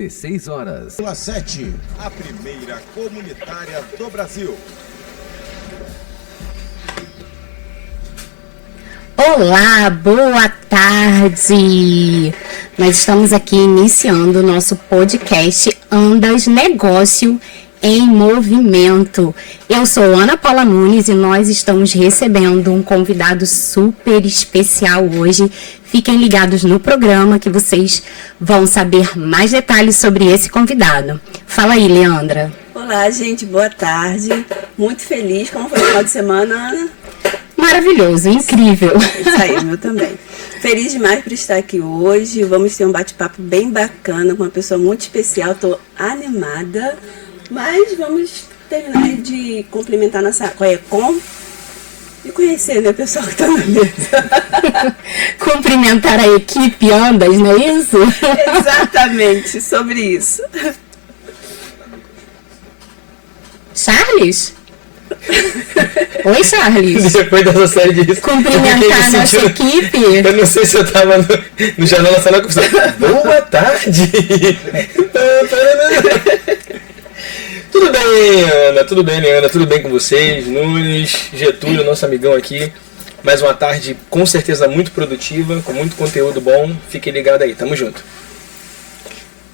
16 horas. A 7, a primeira comunitária do Brasil. Olá, boa tarde! Nós estamos aqui iniciando o nosso podcast Andas Negócio em Movimento. Eu sou Ana Paula Nunes e nós estamos recebendo um convidado super especial hoje. Fiquem ligados no programa que vocês vão saber mais detalhes sobre esse convidado. Fala aí, Leandra. Olá, gente, boa tarde. Muito feliz. Como foi o final de semana, Ana? Maravilhoso, incrível. Isso aí, meu também. Feliz demais por estar aqui hoje. Vamos ter um bate-papo bem bacana com uma pessoa muito especial. Estou animada, mas vamos terminar de cumprimentar nossa e conhecer, né, o pessoal que está na mesa. Cumprimentar a equipe Andas, não é isso? Exatamente, sobre isso. Charles? Oi, Charles. Depois dessa série de... Cumprimentar a nossa equipe. Eu não sei se eu estava no Jornal Nacional com você. Boa tarde! Tudo bem, Ana? Tudo bem, Leandra? Tudo bem com vocês? Nunes, Getúlio, nosso amigão aqui. Mais uma tarde com certeza muito produtiva, com muito conteúdo bom. Fiquem ligados aí, tamo junto.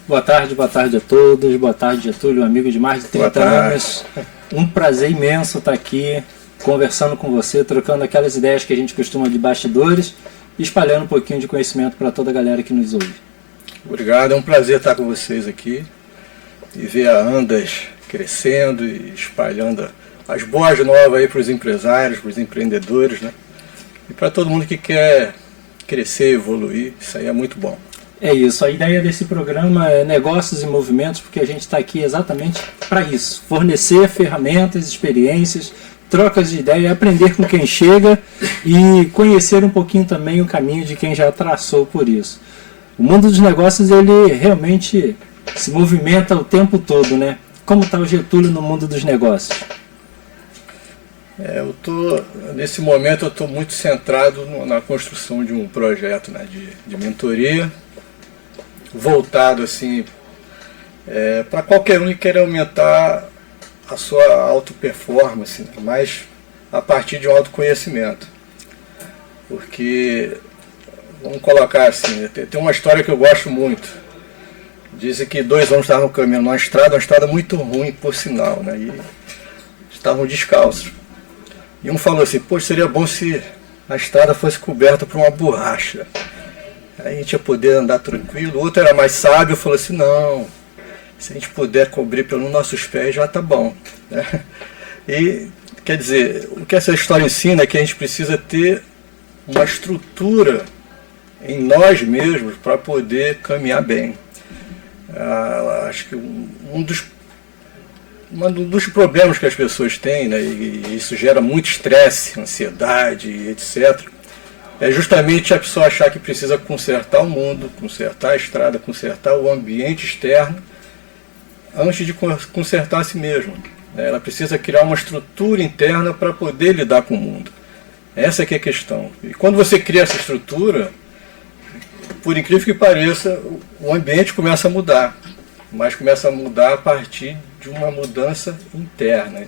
Boa tarde a todos. Boa tarde, Getúlio, amigo de mais de 30 anos. Um prazer imenso estar aqui conversando com você, trocando aquelas ideias que a gente costuma de bastidores e espalhando um pouquinho de conhecimento para toda a galera que nos ouve. Obrigado, é um prazer estar com vocês aqui e ver a Andas crescendo e espalhando as boas novas aí para os empresários, para os empreendedores, né? E para todo mundo que quer crescer, evoluir, isso aí é muito bom. É isso, a ideia desse programa é negócios e movimentos, porque a gente está aqui exatamente para isso, fornecer ferramentas, experiências, trocas de ideia, aprender com quem chega e conhecer um pouquinho também o caminho de quem já traçou por isso. O mundo dos negócios, ele realmente se movimenta o tempo todo, né? Como está o Getúlio no mundo dos negócios? Nesse momento eu estou muito centrado na construção de um projeto, né, de mentoria, voltado assim, para qualquer um que queira aumentar a sua auto-performance, né, mas a partir de um autoconhecimento. Porque, vamos colocar assim, tem uma história que eu gosto muito. Dizem que 2 homens estavam caminhando numa estrada, uma estrada muito ruim, por sinal, né, e estavam descalços. E um falou assim, poxa, seria bom se a estrada fosse coberta por uma borracha. Aí a gente ia poder andar tranquilo. O outro era mais sábio, falou assim, não, se a gente puder cobrir pelos nossos pés já está bom, né? E, quer dizer, o que essa história ensina é que a gente precisa ter uma estrutura em nós mesmos para poder caminhar bem. Acho que um dos problemas que as pessoas têm, né, e isso gera muito estresse, ansiedade, etc., é justamente a pessoa achar que precisa consertar o mundo, consertar a estrada, consertar o ambiente externo, antes de consertar a si mesma. Ela precisa criar uma estrutura interna para poder lidar com o mundo. Essa que é a questão. E quando você cria essa estrutura, por incrível que pareça, o ambiente começa a mudar, mas começa a mudar a partir de uma mudança interna.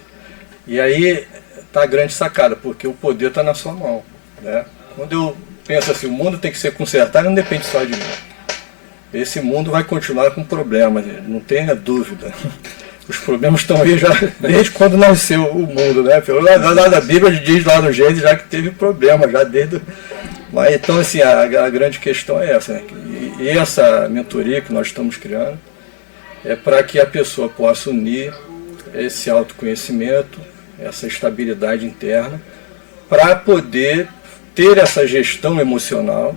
E aí está a grande sacada, porque o poder está na sua mão, né? Quando eu penso assim, o mundo tem que ser consertado, não depende só de mim. Esse mundo vai continuar com problemas, não tenha dúvida. Os problemas estão aí já desde quando nasceu o mundo, né? Lá na Bíblia diz lá no Gênesis já que teve problema, já desde... Mas então assim, a grande questão é essa, né? E essa mentoria que nós estamos criando é para que a pessoa possa unir esse autoconhecimento, essa estabilidade interna, para poder ter essa gestão emocional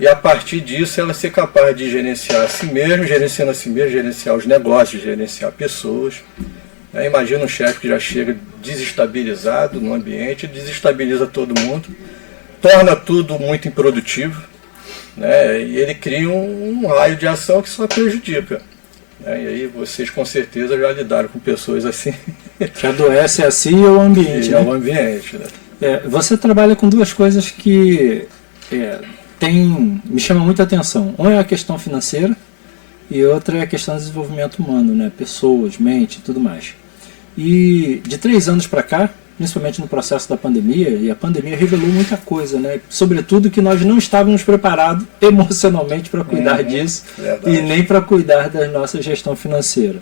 e a partir disso ela ser capaz de gerenciar a si mesmo, gerenciando a si mesmo, gerenciar os negócios, gerenciar pessoas. Imagina um chefe que já chega desestabilizado no ambiente, desestabiliza todo mundo, torna tudo muito improdutivo, né? E ele cria um raio de ação que só prejudica. E aí vocês com certeza já lidaram com pessoas assim. Que adoece a si e ao ambiente. E ao ambiente, né? Você trabalha com duas coisas que me chamam muita atenção. Um é a questão financeira e outra é a questão do desenvolvimento humano, né? Pessoas, mente e tudo mais. E de 3 anos para cá, principalmente no processo da pandemia, e a pandemia revelou muita coisa, né? Sobretudo que nós não estávamos preparados emocionalmente para cuidar disso, verdade. e nem para cuidar da nossa gestão financeira.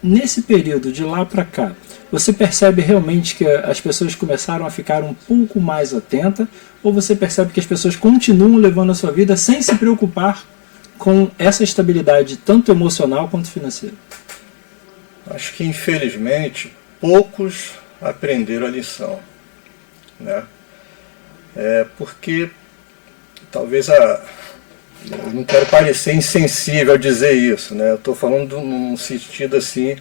Nesse período de lá para cá, você percebe realmente que as pessoas começaram a ficar um pouco mais atentas, ou você percebe que as pessoas continuam levando a sua vida sem se preocupar com essa estabilidade tanto emocional quanto financeira? Acho que, infelizmente, poucos aprenderam a lição, né? Porque talvez eu não quero parecer insensível ao dizer isso, né? Eu estou falando num sentido assim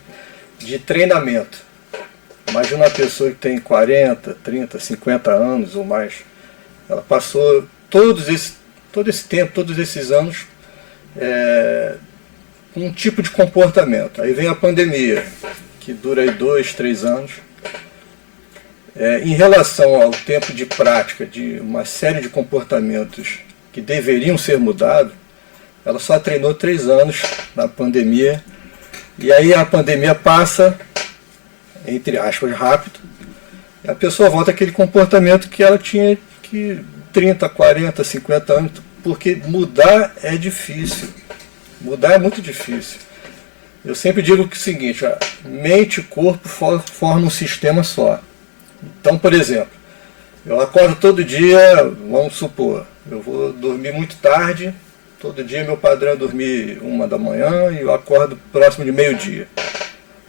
de treinamento. Imagina uma pessoa que tem 40, 30, 50 anos ou mais. Ela passou todo esse tempo, todos esses anos com um tipo de comportamento. Aí vem a pandemia, que dura aí 2, 3 anos. Em relação ao tempo de prática de uma série de comportamentos que deveriam ser mudados, ela só treinou 3 anos na pandemia, e aí a pandemia passa, entre aspas, rápido, e a pessoa volta àquele comportamento que ela tinha que 30, 40, 50 anos, porque mudar é difícil. Mudar é muito difícil. Eu sempre digo que é o seguinte, mente e corpo formam um sistema só. Então, por exemplo, eu acordo todo dia, vamos supor, eu vou dormir muito tarde, todo dia meu padrão é dormir 1 da manhã e eu acordo próximo de meio-dia.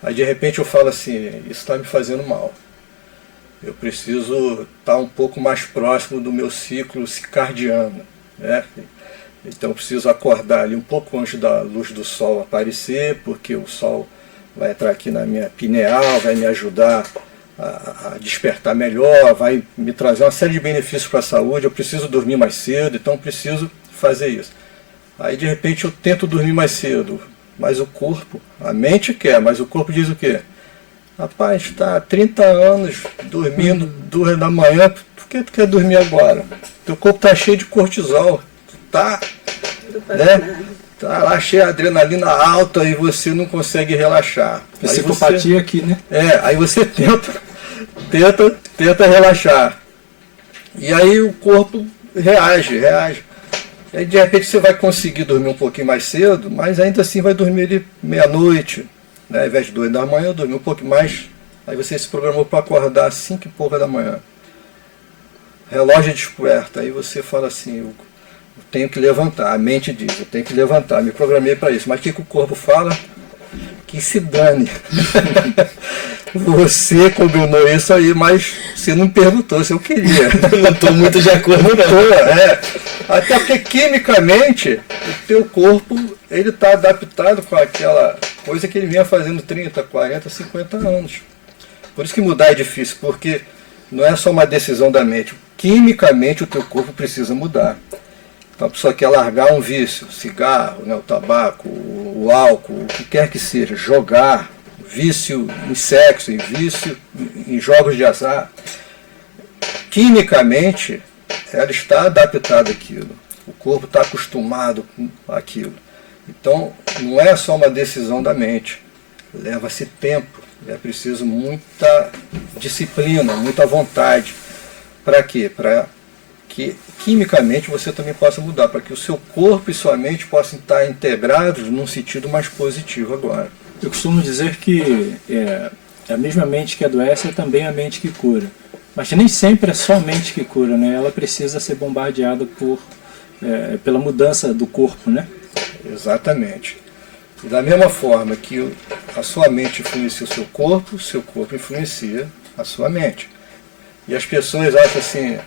Aí de repente eu falo assim, isso está me fazendo mal. Eu preciso estar um pouco mais próximo do meu ciclo circadiano, né? Então eu preciso acordar ali um pouco antes da luz do sol aparecer, porque o sol vai entrar aqui na minha pineal, vai me ajudar a despertar melhor, vai me trazer uma série de benefícios para a saúde. Eu preciso dormir mais cedo, então eu preciso fazer isso. Aí de repente eu tento dormir mais cedo, mas o corpo, a mente quer, mas o corpo diz o quê? Rapaz, está há 30 anos dormindo 2 da manhã, por que tu quer dormir agora? Teu corpo está cheio de cortisol, tu tá, né? Tá lá cheio de adrenalina alta e você não consegue relaxar. Psicopatia aqui, né? Aí você tenta relaxar. E aí o corpo reage. E aí de repente você vai conseguir dormir um pouquinho mais cedo, mas ainda assim vai dormir ali meia-noite, né? Ao invés de 2 da manhã, dormir um pouco mais. Aí você se programou para acordar às 5 e pouca da manhã. Relógio desperta. Aí você fala assim, eu tenho que levantar. A mente diz, eu tenho que levantar. Me programei para isso. Mas o que o corpo fala? Que se dane. Você combinou isso aí, mas você não me perguntou se eu queria. Não estou muito de acordo, não. Até porque quimicamente o teu corpo ele está adaptado com aquela coisa que ele vinha fazendo 30, 40, 50 anos. Por isso que mudar é difícil, porque não é só uma decisão da mente. Quimicamente o teu corpo precisa mudar. Então a pessoa quer largar um vício, cigarro, né, o tabaco, o álcool, o que quer que seja, jogar, vício em sexo, em vício em jogos de azar. Quimicamente, ela está adaptada àquilo. O corpo está acostumado com aquilo. Então, não é só uma decisão da mente. Leva-se tempo. É preciso muita disciplina, muita vontade. Para quê? Para que quimicamente você também possa mudar, para que o seu corpo e sua mente possam estar integrados num sentido mais positivo agora. Eu costumo dizer que a mesma mente que adoece é também a mente que cura. Mas nem sempre é só a mente que cura, né? Ela precisa ser bombardeada pela mudança do corpo, né? Exatamente. E da mesma forma que a sua mente influencia o seu corpo influencia a sua mente. E as pessoas acham assim,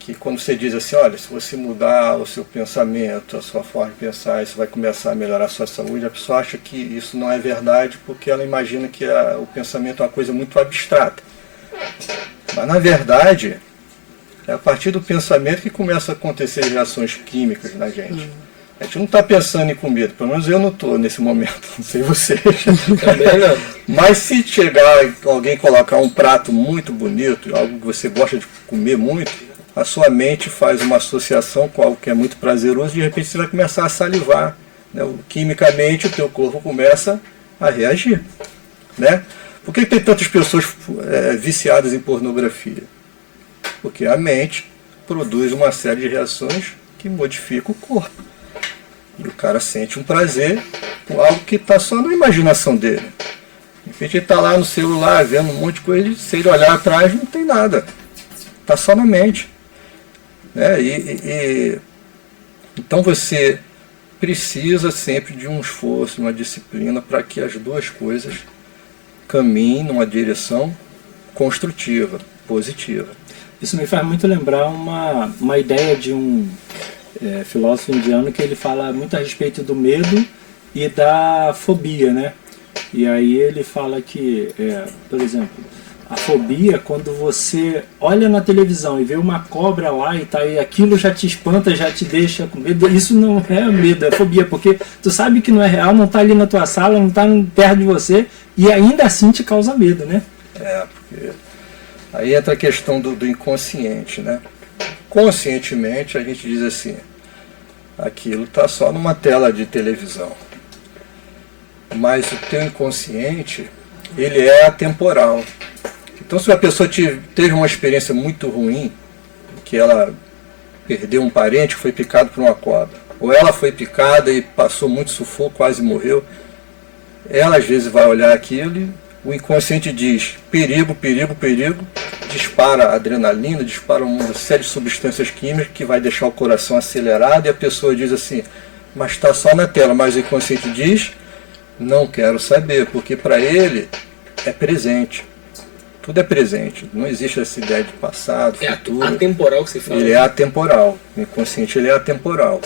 que quando você diz assim, olha, se você mudar o seu pensamento, a sua forma de pensar, isso vai começar a melhorar a sua saúde, a pessoa acha que isso não é verdade porque ela imagina que o pensamento é uma coisa muito abstrata. Mas na verdade, é a partir do pensamento que começam a acontecer reações químicas na gente. A gente não está pensando em comida, pelo menos eu não estou nesse momento, não sei vocês. Também não. Mas se chegar alguém colocar um prato muito bonito, algo que você gosta de comer muito, a sua mente faz uma associação com algo que é muito prazeroso e de repente você vai começar a salivar né? Quimicamente o teu corpo começa a reagir, né? Por que tem tantas pessoas viciadas em pornografia? Porque a mente produz uma série de reações que modificam o corpo. E o cara sente um prazer com algo que está só na imaginação dele. De repente ele está lá no celular vendo um monte de coisa, e se ele olhar atrás não tem nada. Está só na mente. Né? Então você precisa sempre de um esforço, uma disciplina para que as duas coisas caminhem numa direção construtiva, positiva. Isso me faz muito lembrar uma ideia de um filósofo indiano que ele fala muito a respeito do medo e da fobia, né? E aí ele fala que, por exemplo, a fobia, quando você olha na televisão e vê uma cobra lá e aquilo já te espanta, já te deixa com medo. Isso não é medo, é fobia, porque tu sabe que não é real, não está ali na tua sala, não está perto de você e ainda assim te causa medo, né? Porque aí entra a questão do inconsciente, né? Conscientemente a gente diz assim, aquilo está só numa tela de televisão. Mas o teu inconsciente, ele é atemporal. Então se a pessoa teve uma experiência muito ruim, que ela perdeu um parente que foi picado por uma cobra, ou ela foi picada e passou muito sufoco, quase morreu, ela às vezes vai olhar aquilo e o inconsciente diz perigo, perigo, perigo, dispara adrenalina, dispara uma série de substâncias químicas que vai deixar o coração acelerado e a pessoa diz assim, mas está só na tela, mas o inconsciente diz, não quero saber, porque para ele é presente. Tudo é presente, não existe essa ideia de passado, futuro. É atemporal que você fala. Ele é atemporal, o inconsciente ele é atemporal.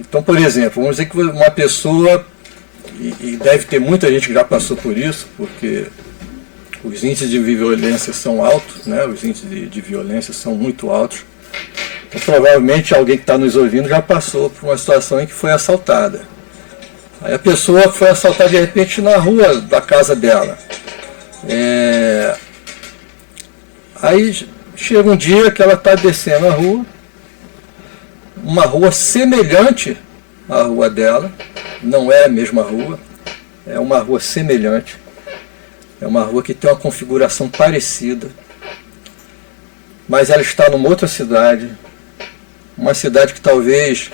Então, por exemplo, vamos dizer que uma pessoa, e deve ter muita gente que já passou por isso, porque os índices de violência são altos, né? Os índices de violência são muito altos. Então, provavelmente alguém que está nos ouvindo já passou por uma situação em que foi assaltada. Aí a pessoa foi assaltada de repente na rua da casa dela. Aí chega um dia que ela está descendo a rua, uma rua semelhante à rua dela, não é a mesma rua, é uma rua semelhante, é uma rua que tem uma configuração parecida, mas ela está numa outra cidade, uma cidade que talvez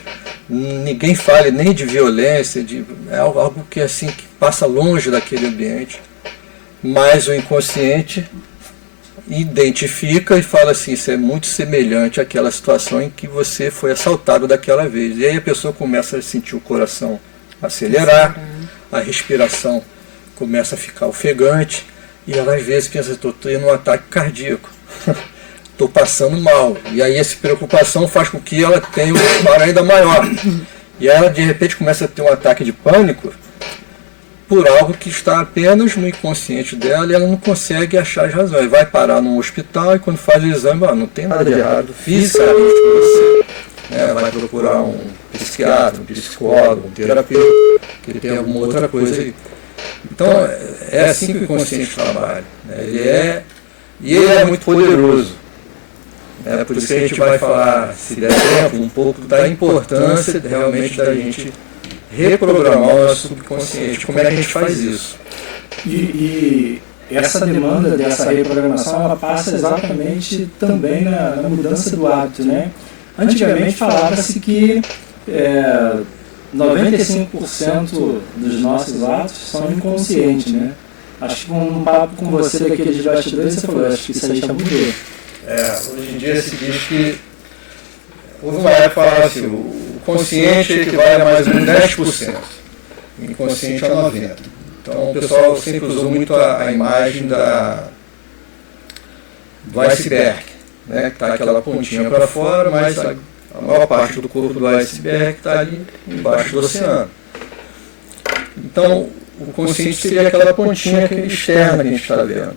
ninguém fale nem de violência, é algo que, assim, que passa longe daquele ambiente, mas o inconsciente identifica e fala assim, isso é muito semelhante àquela situação em que você foi assaltado daquela vez. E aí a pessoa começa a sentir o coração acelerar, a respiração começa a ficar ofegante, e ela às vezes pensa, estou tendo um ataque cardíaco, estou passando mal. E aí essa preocupação faz com que ela tenha um disparo ainda maior. E aí ela de repente começa a ter um ataque de pânico, por algo que está apenas no inconsciente dela e ela não consegue achar as razões. Vai parar num hospital e quando faz o exame, não tem nada de errado fisicamente com você. Vai procurar um psiquiatra, um psicólogo, um terapeuta, que tem alguma outra coisa aí. Então é assim que o inconsciente trabalha. Ele é muito poderoso. Por isso que a gente vai falar, se der tempo, um pouco da importância realmente da gente reprogramar o nosso subconsciente. Como é que a gente faz isso? E essa demanda dessa reprogramação, ela passa exatamente também na mudança do hábito, né? Antigamente falava-se que 95% dos nossos atos são inconscientes, né? Acho que um papo com você daqueles bastidores, você falou, acho que isso aí já mudou. Hoje em dia se diz que houve uma época que falava assim, o consciente equivale a mais ou menos 10%, o inconsciente a 90%. Então o pessoal sempre usou muito a imagem do iceberg, né, que está aquela pontinha para fora, mas a maior parte do corpo do iceberg está ali embaixo do oceano. Então o consciente seria aquela pontinha externa que a gente está vendo.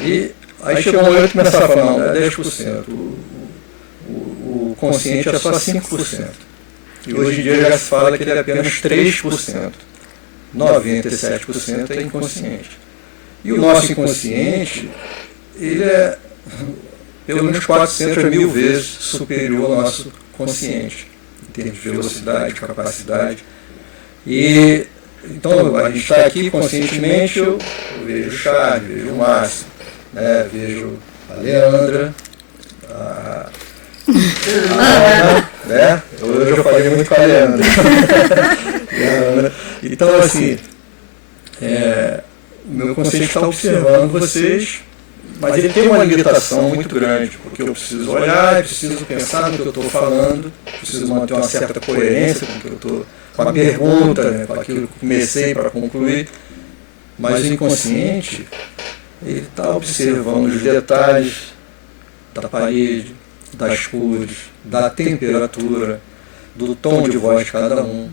E aí chegou um momento que começava a falar, não, é 10%. O consciente é só 5%. E hoje em dia já se fala que ele é apenas 3%. 97% é inconsciente. E o nosso inconsciente, ele é pelo menos 400 a 1000 vezes superior ao nosso consciente, em termos de velocidade, de capacidade. E então a gente está aqui conscientemente, eu vejo o Charles, vejo o Márcio, né, vejo a Leandra, a Ana, né? Hoje eu falei muito com a Leandra. Então, assim, o meu consciente está observando vocês, mas ele tem uma limitação muito grande, porque eu preciso olhar, preciso pensar no que eu estou falando, preciso manter uma certa coerência com o que eu estou, com a pergunta, né, com aquilo que eu comecei para concluir, mas o inconsciente, ele está observando os detalhes da parede, das cores, da temperatura, do tom de voz de cada um,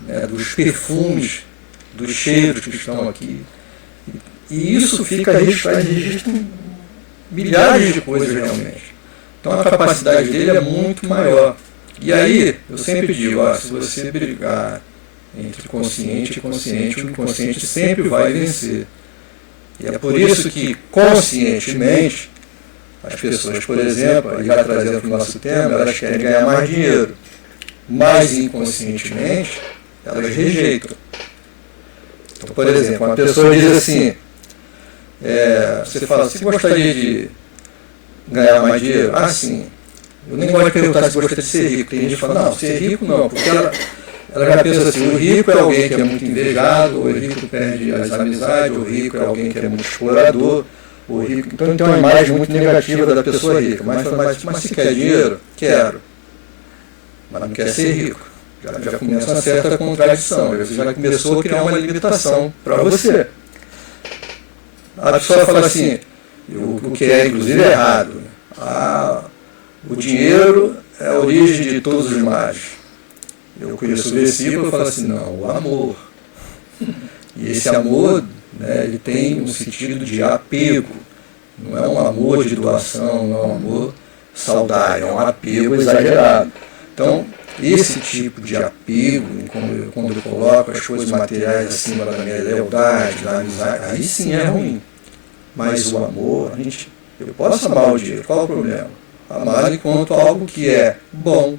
né, dos perfumes, dos cheiros que estão aqui. E isso fica registrado em milhares de coisas realmente. Então a capacidade dele é muito maior. E aí, eu sempre digo, se você brigar entre consciente e consciente, o inconsciente sempre vai vencer. E é por isso que, conscientemente, as pessoas, por exemplo, já trazendo para o nosso tema, elas querem ganhar mais dinheiro. Mas, inconscientemente, elas rejeitam. Então, por exemplo, uma pessoa diz assim, você fala, você gostaria de ganhar mais dinheiro? Ah, sim. Eu nem gosto de perguntar se gostaria de ser rico. Tem gente que fala, não, ser rico não, porque ela já pensa assim, o rico é alguém que é muito invejado, o rico perde as amizades, o rico é alguém que é muito explorador, o rico... Então tem uma imagem muito negativa da pessoa rica. Mas se quer dinheiro? Quero. Mas não quer ser rico. Já começa uma certa contradição. Você já começou a criar uma limitação para você. A pessoa fala assim, o que é inclusive errado. O dinheiro é a origem de todos os males. Eu conheço o versículo e falo assim, não, o amor. E esse amor, né, ele tem um sentido de apego. Não é um amor de doação, não é um amor saudável, é um apego exagerado. Então, esse tipo de apego, quando eu coloco as coisas materiais acima da minha lealdade, da amizade, aí sim é ruim. Mas o amor, eu posso amar o dinheiro, qual é o problema? Amar enquanto algo que é bom,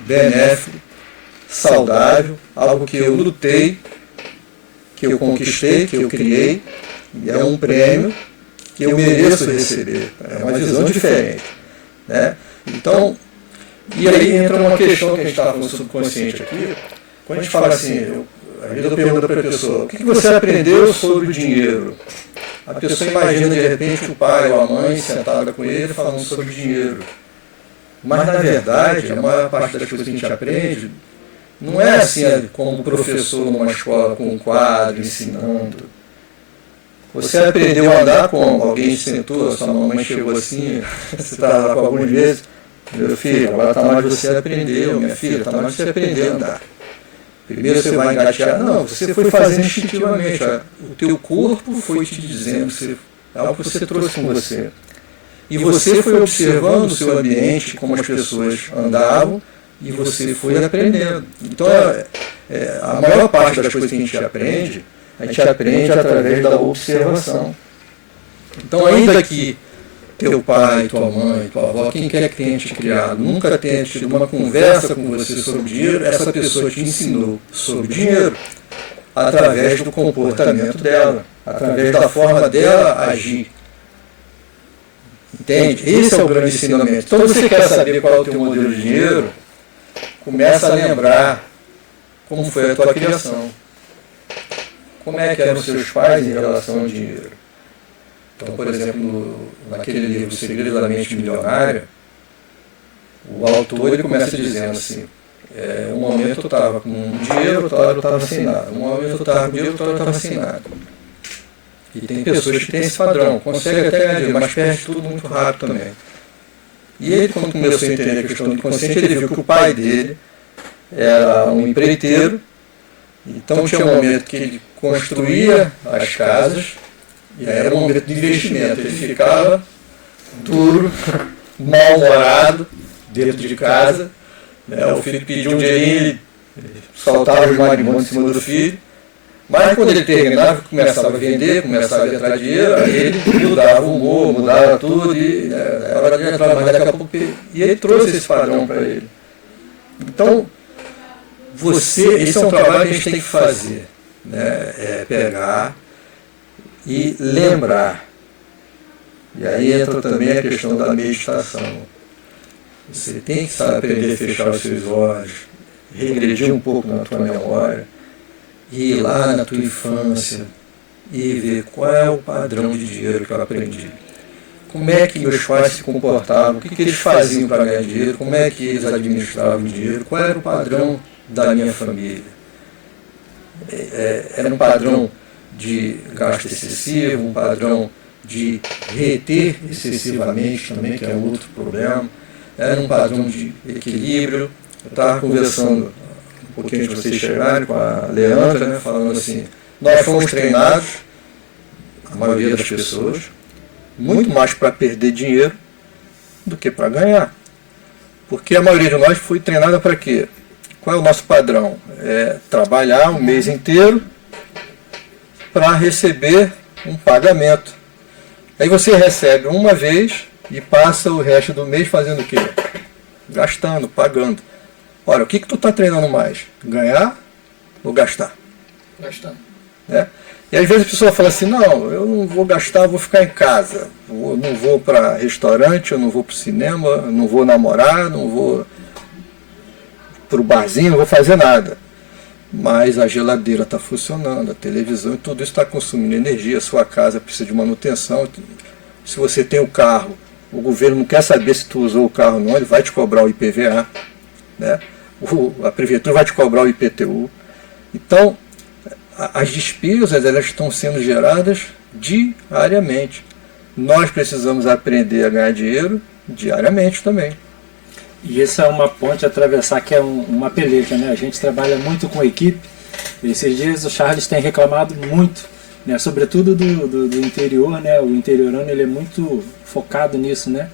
benéfico, saudável, algo que eu lutei, que eu conquistei, que eu criei, e é um prêmio que eu mereço receber. É uma visão diferente, né? Então, e aí entra uma questão que a gente estava no subconsciente aqui, quando a gente fala assim, às vezes eu pergunto para a pessoa, o que você aprendeu sobre o dinheiro? A pessoa imagina de repente o pai ou a mãe sentada com ele falando sobre dinheiro. Mas na verdade, a maior parte das coisas que a gente aprende não é assim como professor numa escola com um quadro ensinando. Você aprendeu a andar como? Alguém sentou, sua mamãe chegou assim, você estava lá com alguns vezes, meu filho, agora está na hora de você aprender, minha filha, está na hora de você aprender a andar. Primeiro você vai engatear, não, você foi fazendo instintivamente, o teu corpo foi te dizendo, é algo que você trouxe com você. E você foi observando o seu ambiente, como as pessoas andavam, e você foi aprendendo. Então, a maior parte das coisas que a gente aprende através da observação. Então, ainda que teu pai, tua mãe, tua avó, quem quer que tenha te criado, nunca tenha tido uma conversa com você sobre dinheiro, essa pessoa te ensinou sobre dinheiro através do comportamento dela, através da forma dela agir. Entende? Esse é o grande ensinamento. Então, você quer saber qual é o teu modelo de dinheiro, começa a lembrar como foi a tua criação. Como é que eram os seus pais em relação ao dinheiro. Então, por exemplo, naquele livro O Segredo da Mente Milionária, o autor ele começa dizendo assim, um momento eu estava com dinheiro, outra hora eu estava sem nada. Um momento eu estava com dinheiro, outra hora eu estava sem nada. E tem pessoas que têm esse padrão, conseguem até ganhar dinheiro, mas perde tudo muito rápido também. E ele, quando começou a entender a questão do inconsciente, ele viu que o pai dele era um empreiteiro, então tinha um momento que ele construía as casas, e aí era um momento de investimento. Ele ficava duro, mal-humorado, dentro de casa. Né? O filho pedia um dinheirinho, ele saltava os marimbondos em cima do filho. Mas quando ele terminava, começava a vender, começava a entrar dinheiro, aí ele mudava o humor, mudava tudo, e era hora de entrar, mas daqui a pouco... E ele trouxe esse padrão para ele. Então, esse é um trabalho que a gente tem que fazer, né? É pegar e lembrar. E aí entra também a questão da meditação. Você tem que saber aprender a fechar os seus olhos, regredir um pouco na tua memória, e ir lá na tua infância e ver qual é o padrão de dinheiro que eu aprendi. Como é que meus pais se comportavam, o que eles faziam para ganhar dinheiro, como é que eles administravam o dinheiro, qual era o padrão da minha família. Era um padrão de gasto excessivo, um padrão de reter excessivamente também, que é outro problema. Era um padrão de equilíbrio. Eu estava conversando um pouquinho antes de vocês chegarem com a Leandra, né, falando assim, nós fomos treinados, a maioria das pessoas, muito mais para perder dinheiro do que para ganhar. Porque a maioria de nós foi treinada para quê? Qual é o nosso padrão? É trabalhar um mês inteiro para receber um pagamento. Aí você recebe uma vez e passa o resto do mês fazendo o quê? Gastando, pagando. Ora, o que tu está treinando mais? Ganhar ou gastar? Gastando. E às vezes a pessoa fala assim, não, eu não vou gastar, eu vou ficar em casa. Eu não vou para restaurante, eu não vou para o cinema, eu não vou namorar, não vou para o barzinho, não vou fazer nada. Mas a geladeira está funcionando, a televisão e tudo isso está consumindo energia, a sua casa precisa de manutenção. Se você tem o carro, o governo não quer saber se tu usou o carro ou não, ele vai te cobrar o IPVA, né? A prefeitura vai te cobrar o IPTU. Então, as despesas elas estão sendo geradas diariamente. Nós precisamos aprender a ganhar dinheiro diariamente também. E essa é uma ponte a atravessar que é uma peleja, né? A gente trabalha muito com equipe. Esses dias o Charles tem reclamado muito, né? Sobretudo do interior, né? O interiorano ele é muito focado nisso, né?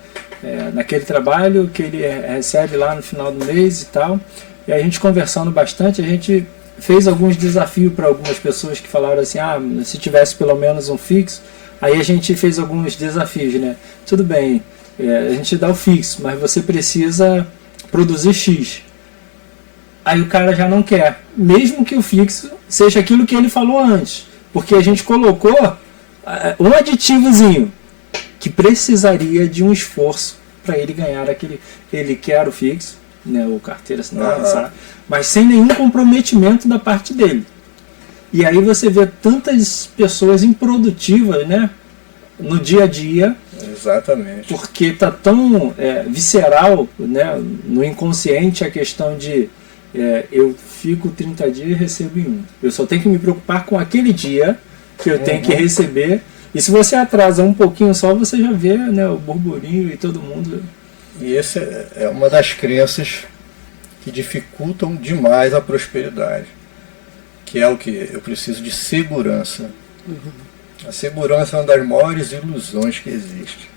Naquele trabalho que ele recebe lá no final do mês e tal. E a gente conversando bastante, a gente fez alguns desafios para algumas pessoas que falaram assim, se tivesse pelo menos um fixo. Aí a gente fez alguns desafios, né? Tudo bem, a gente dá o fixo, mas você precisa produzir X. Aí o cara já não quer, mesmo que o fixo seja aquilo que ele falou antes, porque a gente colocou um aditivozinho que precisaria de um esforço para ele ganhar aquele. Ele quer o fixo, né, o carteira assinada, mas sem nenhum comprometimento da parte dele. E aí você vê tantas pessoas improdutivas, né, no dia a dia. Exatamente. Porque está tão visceral, né, no inconsciente a questão de eu fico 30 dias e recebo em um. Eu só tenho que me preocupar com aquele dia que eu tenho que receber. E se você atrasa um pouquinho só, você já vê, né, o burburinho e todo mundo. E essa é uma das crenças que dificultam demais a prosperidade, que é o que? Eu preciso de segurança. A segurança é uma das maiores ilusões que existe.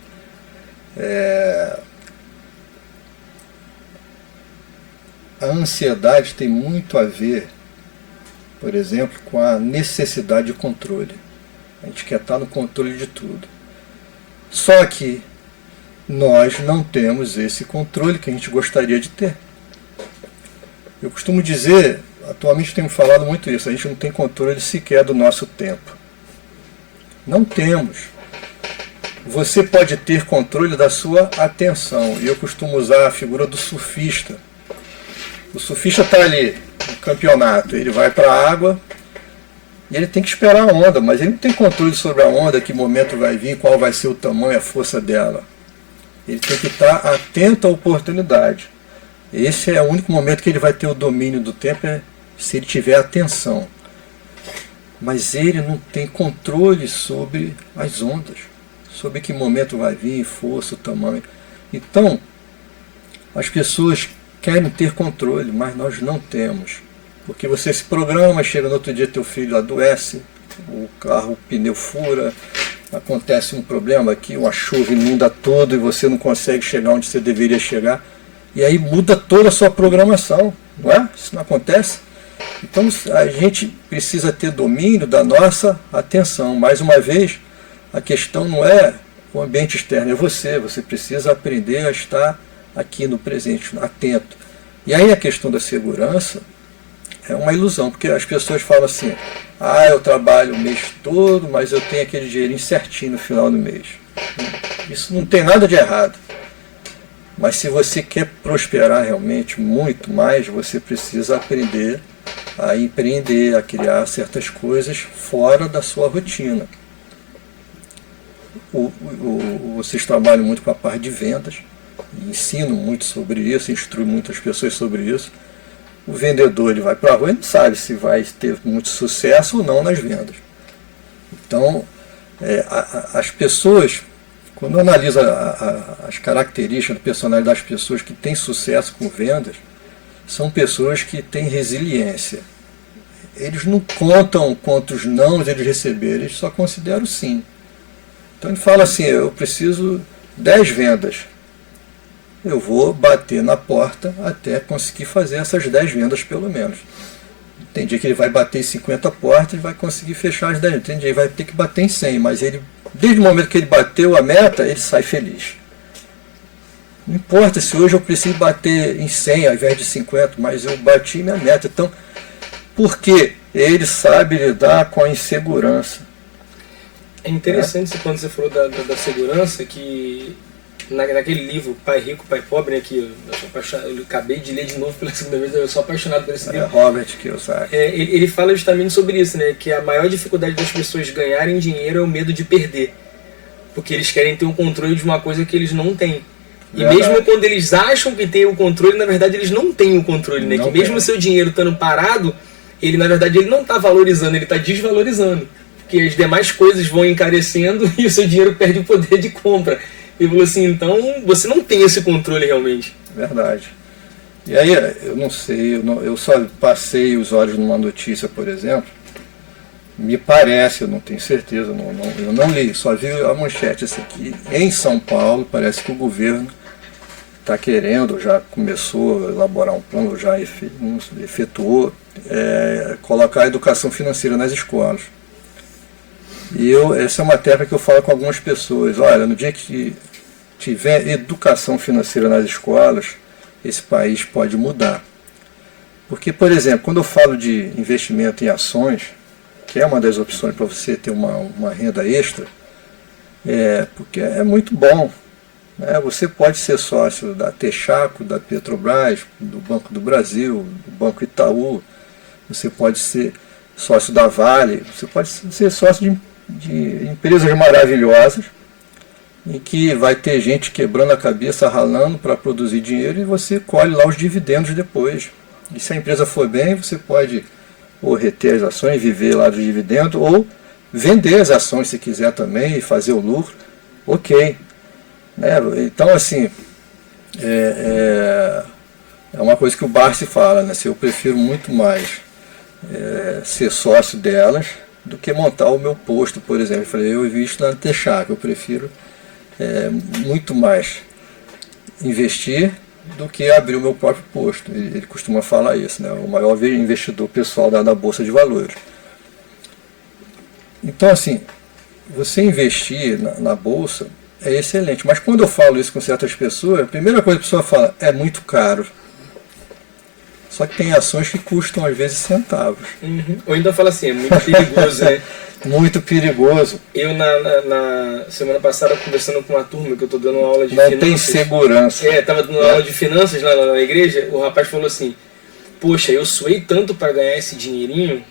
A ansiedade tem muito a ver, por exemplo, com a necessidade de controle. A gente quer estar no controle de tudo. Só que nós não temos esse controle que a gente gostaria de ter. Eu costumo dizer, atualmente tenho falado muito isso, a gente não tem controle sequer do nosso tempo. Não temos. Você pode ter controle da sua atenção. E eu costumo usar a figura do surfista. O surfista está ali no campeonato, ele vai para a água e ele tem que esperar a onda, mas ele não tem controle sobre a onda, que momento vai vir, qual vai ser o tamanho, a força dela. Ele tem que estar atento à oportunidade. Esse é o único momento que ele vai ter o domínio do tempo, se ele tiver atenção. Mas ele não tem controle sobre as ondas, sobre que momento vai vir, força, o tamanho. Então, as pessoas querem ter controle, mas nós não temos. Porque você se programa, chega no outro dia teu filho adoece, o carro, o pneu fura, acontece um problema aqui, uma chuva inunda tudo e você não consegue chegar onde você deveria chegar. E aí muda toda a sua programação, não é? Isso não acontece. Então a gente precisa ter domínio da nossa atenção. Mais uma vez, a questão não é o ambiente externo, é você. Você precisa aprender a estar aqui no presente, atento. E aí a questão da segurança é uma ilusão, porque as pessoas falam assim, eu trabalho o mês todo, mas eu tenho aquele dinheirinho certinho no final do mês. Isso não tem nada de errado. Mas se você quer prosperar realmente muito mais, você precisa aprender a empreender, a criar certas coisas fora da sua rotina. Vocês trabalham muito com a parte de vendas, ensino muito sobre isso, instruo muitas pessoas sobre isso. O vendedor ele vai para a rua e não sabe se vai ter muito sucesso ou não nas vendas. Então, as pessoas, quando analisa as características da personalidade das pessoas que têm sucesso com vendas, são pessoas que têm resiliência. Eles não contam quantos não eles receberam, eles só consideram sim. Então ele fala assim, eu preciso 10 vendas. Eu vou bater na porta até conseguir fazer essas 10 vendas pelo menos. Tem dia que ele vai bater em 50 portas e vai conseguir fechar as 10. Tem dia que ele vai ter que bater em 100, mas ele, desde o momento que ele bateu a meta, ele sai feliz. Não importa se hoje eu preciso bater em 100 ao invés de 50, mas eu bati minha meta. Então, por quê? Ele sabe lidar com a insegurança. É interessante quando você falou da segurança, que naquele livro Pai Rico, Pai Pobre, né, que eu acabei de ler de novo pela segunda vez, eu sou apaixonado por esse livro. Robert Kiyosaki. Ele fala justamente sobre isso, né, que a maior dificuldade das pessoas ganharem dinheiro é o medo de perder. Porque eles querem ter o controle de uma coisa que eles não têm. E mesmo quando eles acham que têm o controle, na verdade eles não têm o controle, né? Que mesmo o seu dinheiro estando parado, ele na verdade ele não está valorizando, ele está desvalorizando. Porque as demais coisas vão encarecendo e o seu dinheiro perde o poder de compra. Ele falou assim, então você não tem esse controle realmente. Verdade. E aí, eu não sei, eu só passei os olhos numa notícia, por exemplo, me parece, eu não tenho certeza, eu não li, só vi a manchete assim, que em São Paulo parece que o governo está querendo, já começou a elaborar um plano, já efetuou, colocar a educação financeira nas escolas. E essa é uma tecla que eu falo com algumas pessoas, olha, no dia que tiver educação financeira nas escolas, esse país pode mudar. Porque, por exemplo, quando eu falo de investimento em ações, que é uma das opções para você ter uma renda extra, porque é muito bom. Né? Você pode ser sócio da Texaco, da Petrobras, do Banco do Brasil, do Banco Itaú, você pode ser sócio da Vale, você pode ser sócio de empresas maravilhosas, em que vai ter gente quebrando a cabeça, ralando para produzir dinheiro e você colhe lá os dividendos depois. E se a empresa for bem, você pode ou reter as ações, viver lá do dividendo, ou vender as ações se quiser também e fazer o lucro, ok. Né? Então, assim, é uma coisa que o Barsi fala, né? Eu prefiro muito mais ser sócio delas do que montar o meu posto, por exemplo. Eu falei, eu invisto na Texaco, eu prefiro muito mais investir do que abrir o meu próprio posto. Ele costuma falar isso, né? O maior investidor pessoal da Bolsa de Valores. Então, assim, você investir na Bolsa é excelente, mas quando eu falo isso com certas pessoas, a primeira coisa que a pessoa fala, é muito caro. Só que tem ações que custam às vezes centavos. Uhum. Ou então fala assim, é muito perigoso, né? Muito perigoso. Eu, na semana passada, conversando com uma turma, que eu estou dando uma aula de finanças. Não tem segurança. Estava dando uma aula de finanças lá na igreja, o rapaz falou assim, poxa, eu suei tanto para ganhar esse dinheirinho,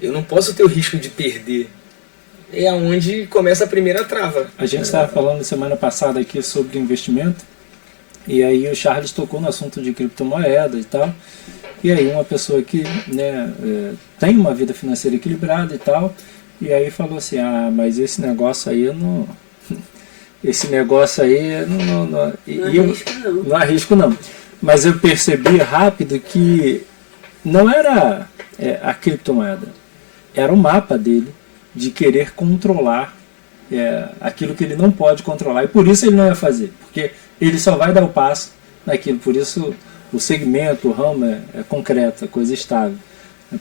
eu não posso ter o risco de perder. É aonde começa a primeira trava. A gente estava falando semana passada aqui sobre investimento, e aí o Charles tocou no assunto de criptomoeda e tal. E aí uma pessoa que, né, tem uma vida financeira equilibrada e tal, e aí falou assim, mas esse negócio aí eu não... Esse negócio aí eu não arrisco não. Mas eu percebi rápido que não era a criptomoeda, era o mapa dele de querer controlar aquilo que ele não pode controlar. E por isso ele não ia fazer, porque ele só vai dar o passo naquilo. Por isso o segmento, o ramo é concreto, é coisa estável.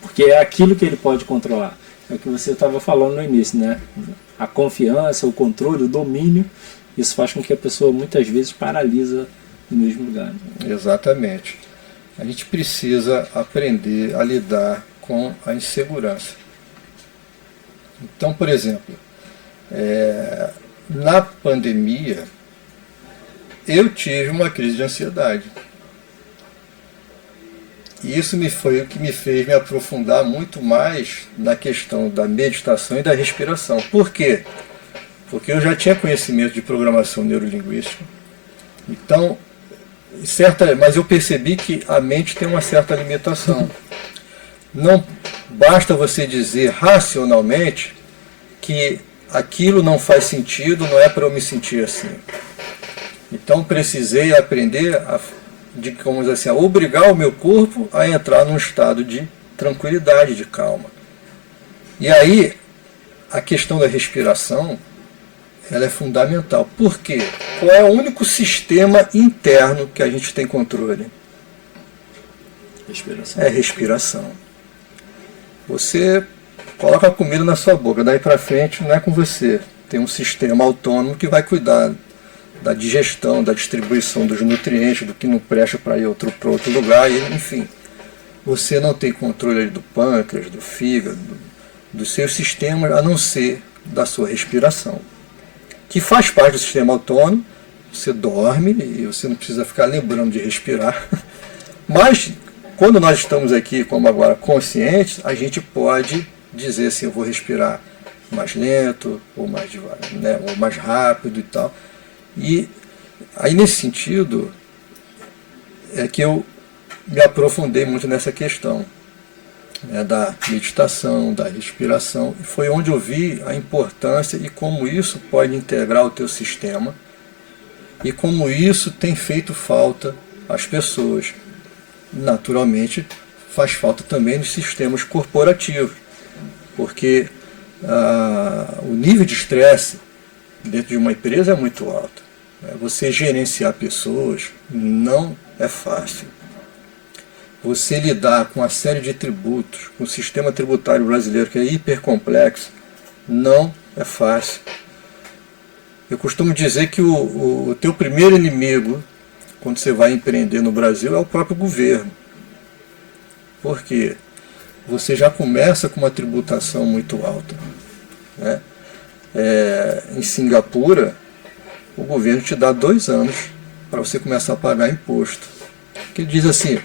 Porque é aquilo que ele pode controlar. É o que você estava falando no início, né? A confiança, o controle, o domínio, isso faz com que a pessoa muitas vezes paralisa no mesmo lugar. Exatamente. a gente precisa aprender a lidar com a insegurança. Então, por exemplo, na pandemia, eu tive uma crise de ansiedade. E isso foi o que me fez me aprofundar muito mais na questão da meditação e da respiração. Por quê? Porque eu já tinha conhecimento de programação neurolinguística. Então, mas eu percebi que a mente tem uma certa limitação. Não basta você dizer racionalmente que aquilo não faz sentido, não é para eu me sentir assim. Então precisei aprender a obrigar o meu corpo a entrar num estado de tranquilidade, de calma. E aí, a questão da respiração, ela é fundamental. Por quê? Qual é o único sistema interno que a gente tem controle? Respiração. É respiração. Você coloca a comida na sua boca, daí para frente não é com você. Tem um sistema autônomo que vai cuidar da digestão, da distribuição dos nutrientes, do que não presta para ir para outro lugar, e, enfim. Você não tem controle do pâncreas, do fígado, dos seus sistemas, a não ser da sua respiração, que faz parte do sistema autônomo. Você dorme e você não precisa ficar lembrando de respirar. Mas, quando nós estamos aqui, como agora, conscientes, a gente pode dizer assim, eu vou respirar mais lento, ou mais devagar, né, ou mais rápido e tal. E aí, nesse sentido, é que eu me aprofundei muito nessa questão, né, da meditação, da respiração, e foi onde eu vi a importância e como isso pode integrar o teu sistema e como isso tem feito falta às pessoas. Naturalmente, faz falta também nos sistemas corporativos, porque o nível de estresse dentro de uma empresa é muito alto. Você gerenciar pessoas não é fácil. Você lidar com uma série de tributos, com o sistema tributário brasileiro que é hipercomplexo, não é fácil. Eu costumo dizer que o teu primeiro inimigo, quando você vai empreender no Brasil, é o próprio governo. Por quê? Você já começa com uma tributação muito alta, né? Em Singapura, o governo te dá 2 anos para você começar a pagar imposto. Porque ele diz assim,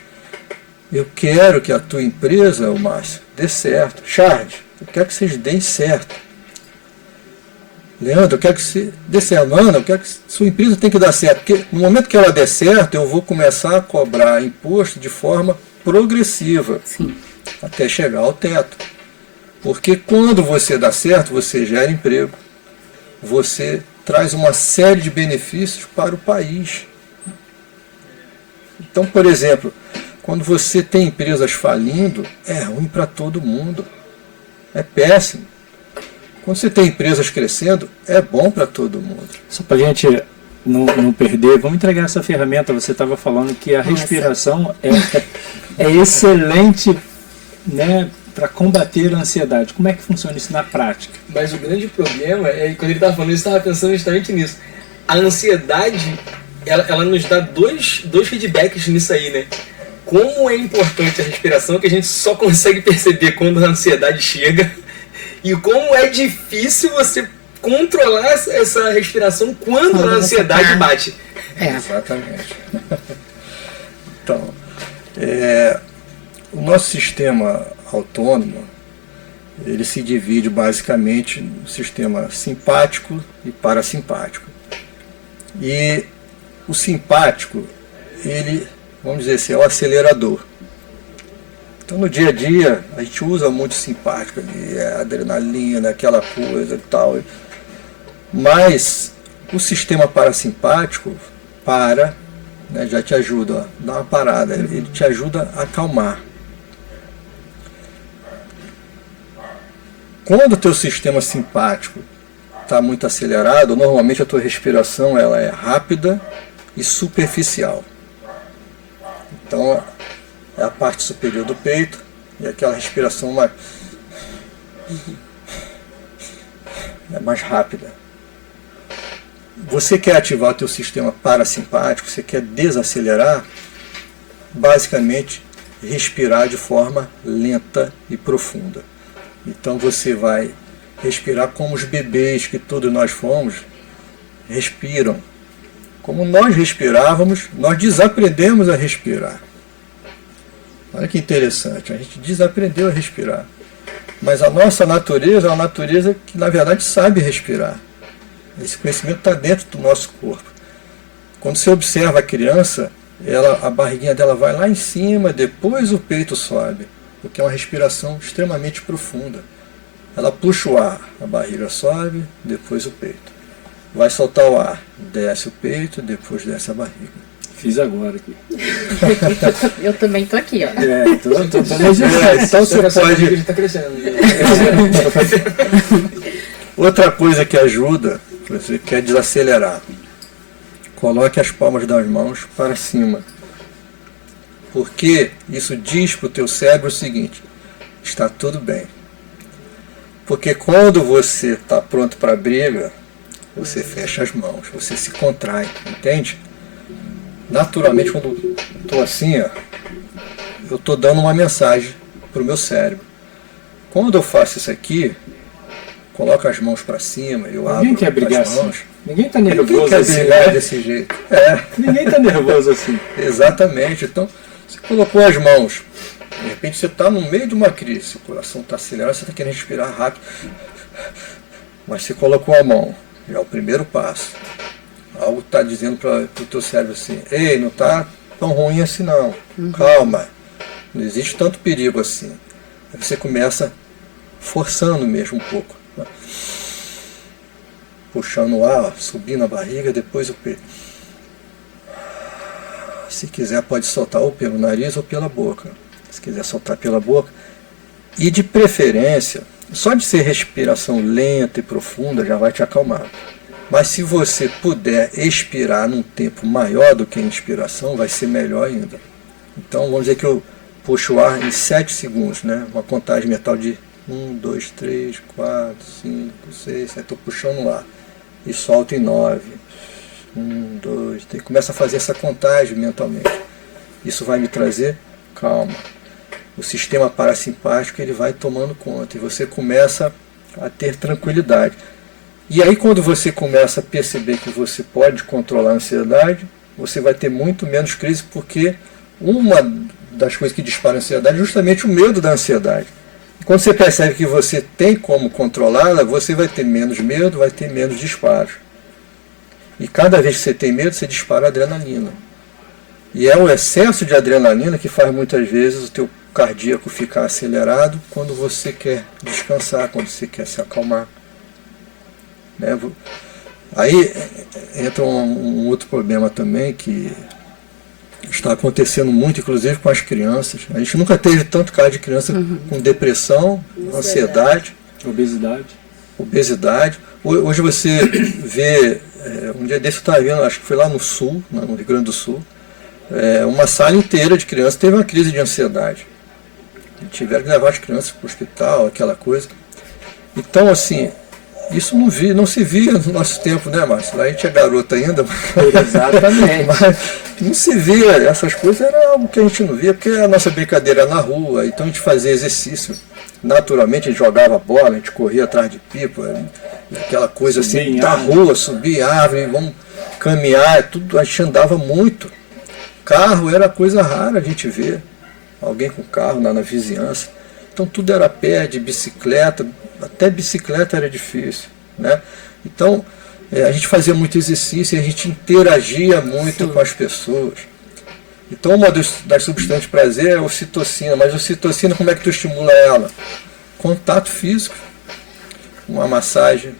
eu quero que a tua empresa, o Márcio, dê certo. Charles, eu quero que vocês deem certo. Leandro, eu quero que você dê certo. Ana, eu quero que sua empresa tem que dar certo. Porque no momento que ela der certo, eu vou começar a cobrar imposto de forma progressiva. Sim. Até chegar ao teto. Porque quando você dá certo, você gera emprego. Você traz uma série de benefícios para o país. Então, por exemplo, quando você tem empresas falindo, é ruim para todo mundo. É péssimo. Quando você tem empresas crescendo, é bom para todo mundo. Só para a gente não perder, vamos entregar essa ferramenta. Você estava falando que a respiração é excelente, né, para combater a ansiedade. Como é que funciona isso na prática? Mas o grande problema é que quando ele estava falando isso, eu estava pensando justamente nisso. A ansiedade, ela nos dá dois feedbacks nisso aí, né? Como é importante a respiração, que a gente só consegue perceber quando a ansiedade chega, e como é difícil você controlar essa respiração quando a ansiedade bate. Exatamente. Então, o nosso sistema autônomo, ele se divide basicamente no sistema simpático e parasimpático. E o simpático, ele, vamos dizer assim, é o acelerador. Então no dia a dia a gente usa muito simpático ali, adrenalina, aquela coisa e tal. Mas o sistema parasimpático né, já te ajuda a dar uma parada, ele te ajuda a acalmar. Quando o teu sistema simpático está muito acelerado, normalmente a tua respiração ela é rápida e superficial. Então é a parte superior do peito e aquela respiração mais rápida. Você quer ativar o teu sistema parasimpático, você quer desacelerar, basicamente respirar de forma lenta e profunda. Então você vai respirar como os bebês que todos nós fomos respiram. Como nós respirávamos, nós desaprendemos a respirar. Olha que interessante, a gente desaprendeu a respirar. Mas a nossa natureza é uma natureza que, na verdade, sabe respirar. Esse conhecimento está dentro do nosso corpo. Quando você observa a criança, a barriguinha dela vai lá em cima, depois o peito sobe, porque é uma respiração extremamente profunda. Ela puxa o ar, a barriga sobe, depois o peito. Vai soltar o ar, desce o peito, depois desce a barriga. Fiz agora aqui. Eu também tô aqui, ó. Tô então você pode... Ele está crescendo. Outra coisa que ajuda, se você quer desacelerar, coloque as palmas das mãos para cima. Porque isso diz para o teu cérebro o seguinte: está tudo bem. Porque quando você está pronto para a briga, você fecha as mãos, você se contrai, entende? Naturalmente, quando estou assim, ó, eu estou dando uma mensagem para o meu cérebro. Quando eu faço isso aqui, coloco as mãos para cima, eu abro Ninguém quer brigar as mãos. assim. Ninguém está Ninguém nervoso quer assim. brigar Né? desse jeito. Ninguém está nervoso assim. Exatamente. Então, você colocou as mãos. De repente você está no meio de uma crise, o coração está acelerado, você está querendo respirar rápido. Mas você colocou a mão, já é o primeiro passo. Algo está dizendo para o teu cérebro assim: ei, não está tão ruim assim não. Calma, não existe tanto perigo assim. Aí você começa forçando mesmo um pouco. Né? Puxando o ar, subindo a barriga, depois o peito. Se quiser pode soltar ou pelo nariz ou pela boca. Se quiser soltar pela boca. E de preferência, só de ser respiração lenta e profunda já vai te acalmar. Mas se você puder expirar num tempo maior do que a inspiração, vai ser melhor ainda. Então vamos dizer que eu puxo o ar em 7 segundos, né? Uma contagem mental de 1, 2, 3, 4, 5, 6, 7, estou puxando o ar. E solto em 9. 1, 2, 3. Começa a fazer essa contagem mentalmente. Isso vai me trazer calma. O sistema parasimpático ele vai tomando conta e você começa a ter tranquilidade. E aí quando você começa a perceber que você pode controlar a ansiedade, você vai ter muito menos crise, porque uma das coisas que dispara a ansiedade é justamente o medo da ansiedade. E quando você percebe que você tem como controlá-la, você vai ter menos medo, vai ter menos disparos. E cada vez que você tem medo, você dispara adrenalina. E é o excesso de adrenalina que faz muitas vezes o teu cardíaco ficar acelerado quando você quer descansar, quando você quer se acalmar. Né? Aí entra um outro problema também que está acontecendo muito, inclusive com as crianças. A gente nunca teve tanto caso de criança com depressão, ansiedade, obesidade. Hoje você vê, um dia desse eu estava vendo, acho que foi lá no sul, no Rio Grande do Sul, uma sala inteira de crianças teve uma crise de ansiedade. Tiveram que levar as crianças para o hospital, aquela coisa. Então, assim, isso não se via no nosso tempo, né, Márcio? Lá a gente é garota ainda. Exatamente. Mas não se via, essas coisas era algo que a gente não via, porque a nossa brincadeira era na rua, então a gente fazia exercício. Naturalmente a gente jogava bola, a gente corria atrás de pipa, aquela coisa assim, da rua, subir árvore, vamos caminhar, tudo, a gente andava muito. Carro era coisa rara a gente ver. Alguém com carro na vizinhança. Então tudo era a pé, de bicicleta, até bicicleta era difícil. Né? Então a gente fazia muito exercício e a gente interagia muito com as pessoas. Então uma das substâncias de prazer é a ocitocina, mas a ocitocina como é que tu estimula ela? Contato físico, uma massagem,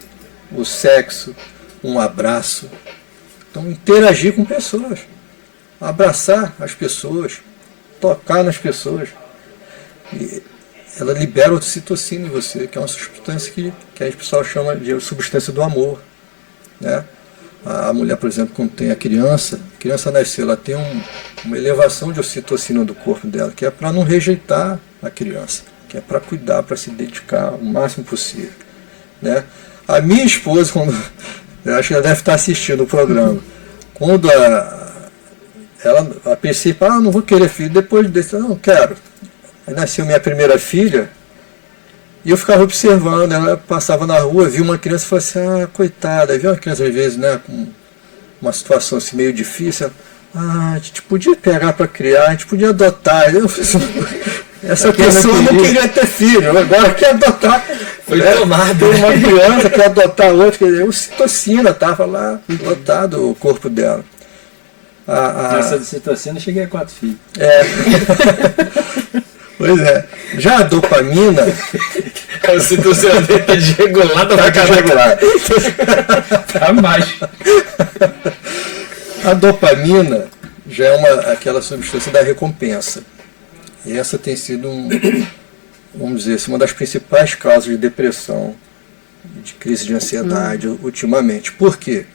o sexo, um abraço. Então interagir com pessoas, abraçar as pessoas, tocar nas pessoas. E ela libera a ocitocina em você, que é uma substância que a pessoal chama de substância do amor. Né? A mulher, por exemplo, quando tem a criança nasceu, ela tem uma elevação de ocitocina do corpo dela, que é para não rejeitar a criança, que é para cuidar, para se dedicar o máximo possível. Né? A minha esposa, eu acho que ela deve estar assistindo o programa, quando ela, a princípio, não vou querer filho. Depois desse, não quero. Aí nasceu minha primeira filha, e eu ficava observando, ela passava na rua, via uma criança e falava assim, coitada. Aí via uma criança, às vezes, né, com uma situação assim, meio difícil, a gente podia pegar para criar, a gente podia adotar. Eu falei assim, essa pessoa não queria ter filho, agora quer adotar. Foi tomado. Tem uma criança, quer adotar outra, quer dizer, ocitocina estava lá, lotado o corpo dela. Nessa de citocina, eu cheguei a 4 filhos. Pois é. Já a dopamina... A ocitocina dele tá desregulada pra caralho. Tá mais. A dopamina já é aquela substância da recompensa. E essa tem sido, vamos dizer assim, uma das principais causas de depressão, de crise de ansiedade ultimamente. Por quê?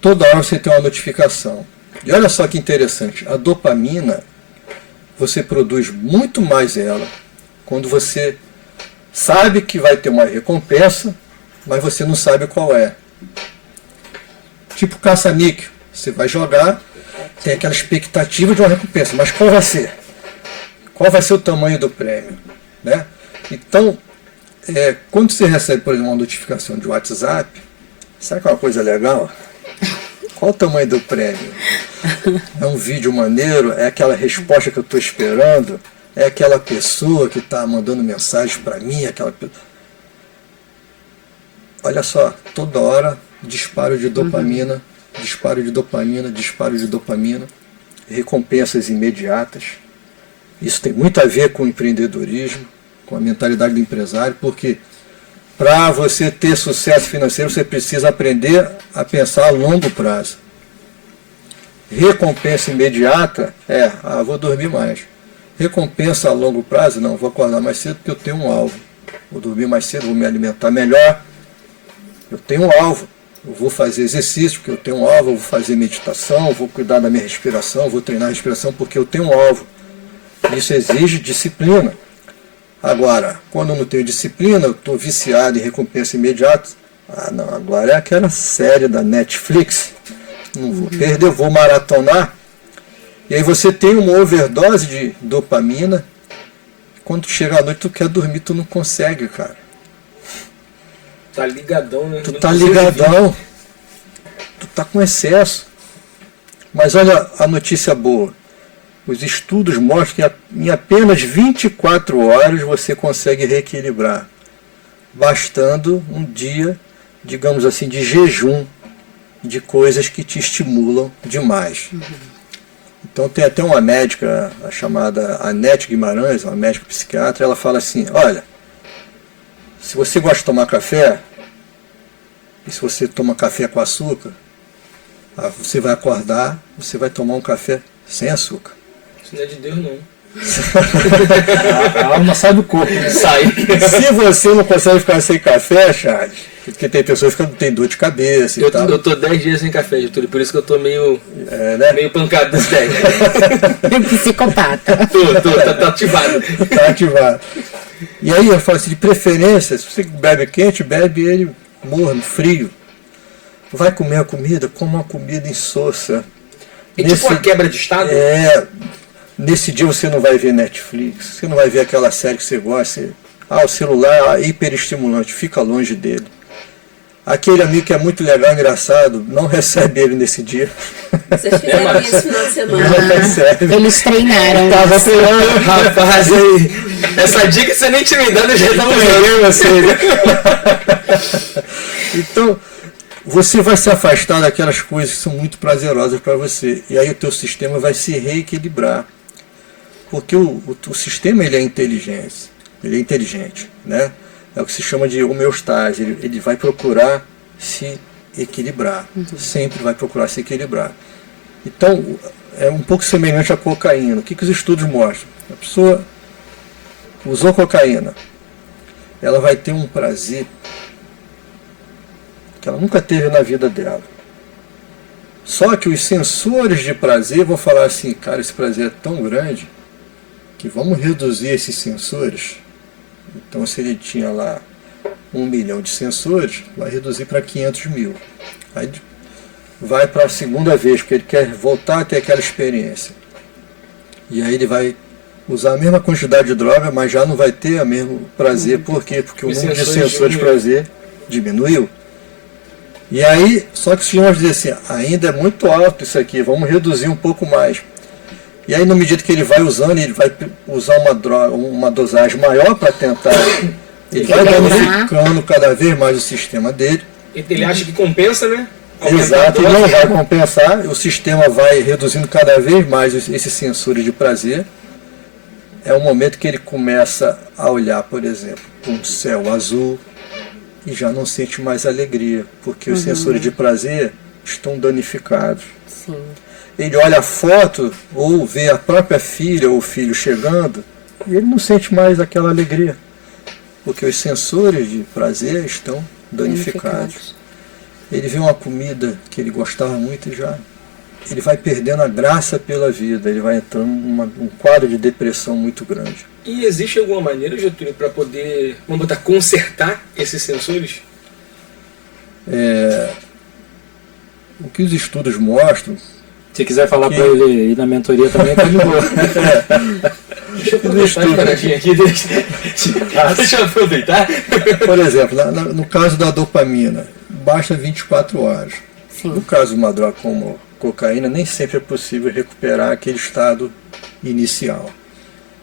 Toda hora você tem uma notificação. E olha só que interessante, a dopamina, você produz muito mais ela quando você sabe que vai ter uma recompensa, mas você não sabe qual é. Tipo caça-níquel. Você vai jogar, tem aquela expectativa de uma recompensa, mas qual vai ser? Qual vai ser o tamanho do prêmio? Né? Então, quando você recebe, por exemplo, uma notificação de WhatsApp, sabe qual é uma coisa legal? Qual o tamanho do prêmio? É um vídeo maneiro? É aquela resposta que eu estou esperando? É aquela pessoa que está mandando mensagem para mim? Olha só, toda hora disparo de dopamina, disparo de dopamina, disparo de dopamina, recompensas imediatas. Isso tem muito a ver com o empreendedorismo, com a mentalidade do empresário, porque para você ter sucesso financeiro, você precisa aprender a pensar a longo prazo. Recompensa imediata vou dormir mais. Recompensa a longo prazo, não, vou acordar mais cedo porque eu tenho um alvo. Vou dormir mais cedo, vou me alimentar melhor. Eu tenho um alvo. Eu vou fazer exercício porque eu tenho um alvo, eu vou fazer meditação, eu vou cuidar da minha respiração, eu vou treinar a respiração porque eu tenho um alvo. Isso exige disciplina. Agora, quando eu não tenho disciplina, eu estou viciado em recompensa imediata. Não, agora é aquela série da Netflix. Não vou perder, vou maratonar. E aí você tem uma overdose de dopamina. Quando chega à noite, tu quer dormir, tu não consegue, cara. Tá ligadão, né? Tu tá ligadão. Tu tá com excesso. Mas olha a notícia boa. Os estudos mostram que em apenas 24 horas você consegue reequilibrar. Bastando um dia, digamos assim, de jejum de coisas que te estimulam demais. Então tem até uma médica, a chamada Anete Guimarães, uma médica psiquiatra, ela fala assim, olha, se você gosta de tomar café, e se você toma café com açúcar, você vai acordar, você vai tomar um café sem açúcar. Isso não é de Deus, não. A alma sai do corpo. Sai. Se você não consegue ficar sem café, Charles, porque tem pessoas que tem dor de cabeça e tal. Eu tô 10 dias sem café, Getúlio, por isso que eu tô meio pancado dos 10. Psicopata. Tá ativado. Tá ativado. E aí eu falo assim, de preferência, se você bebe quente, bebe ele morno, frio. Vai comer a comida, coma uma comida insossa. É tipo uma quebra de estado? Nesse dia você não vai ver Netflix, você não vai ver aquela série que você gosta. O celular é hiperestimulante, fica longe dele. Aquele amigo que é muito legal, engraçado, não recebe ele nesse dia. Vocês fizeram isso no final de semana. Não recebe. Eles treinaram. Tava treinando, Rapaz, essa dica você nem tinha me dado, eu já tava Então, você vai se afastar daquelas coisas que são muito prazerosas para você. E aí o teu sistema vai se reequilibrar. Porque o sistema ele é inteligente. Ele é inteligente, né? É o que se chama de homeostase. Ele vai procurar se equilibrar. Sempre vai procurar se equilibrar. Então, é um pouco semelhante à cocaína. O que os estudos mostram? A pessoa usou cocaína. Ela vai ter um prazer que ela nunca teve na vida dela. Só que os sensores de prazer vão falar assim, cara, esse prazer é tão grande que vamos reduzir esses sensores. Então, se ele tinha lá 1 milhão de sensores, vai reduzir para 500 mil. Aí vai para a segunda vez, porque ele quer voltar a ter aquela experiência. E aí ele vai usar a mesma quantidade de droga, mas já não vai ter o mesmo prazer. Por quê? Porque o número de sensores de prazer diminuiu. E aí, só que o sistema vai dizer assim, ainda é muito alto isso aqui, vamos reduzir um pouco mais. E aí, na medida que ele vai usando, ele vai usar uma dosagem maior para tentar, ele vai danificando cada vez mais o sistema dele. Ele acha que compensa, né? Exato, ele não vai compensar, o sistema vai reduzindo cada vez mais esses sensores de prazer. É o momento que ele começa a olhar, por exemplo, para um céu azul e já não sente mais alegria, porque os sensores de prazer estão danificados. Sim. Ele olha a foto ou vê a própria filha ou o filho chegando e ele não sente mais aquela alegria, porque os sensores de prazer estão danificados. Ele vê uma comida que ele gostava muito e já ele vai perdendo a graça pela vida, ele vai entrando num quadro de depressão muito grande. E existe alguma maneira, Getúlio, para poder, vamos botar, consertar esses sensores? O que os estudos mostram... Se quiser falar para ele ir na mentoria também, tá de boa. Deixa eu aproveitar a paradinha aqui. Deixa eu aproveitar. Por exemplo, no caso da dopamina, basta 24 horas. Sim. No caso de uma droga como cocaína, nem sempre é possível recuperar aquele estado inicial.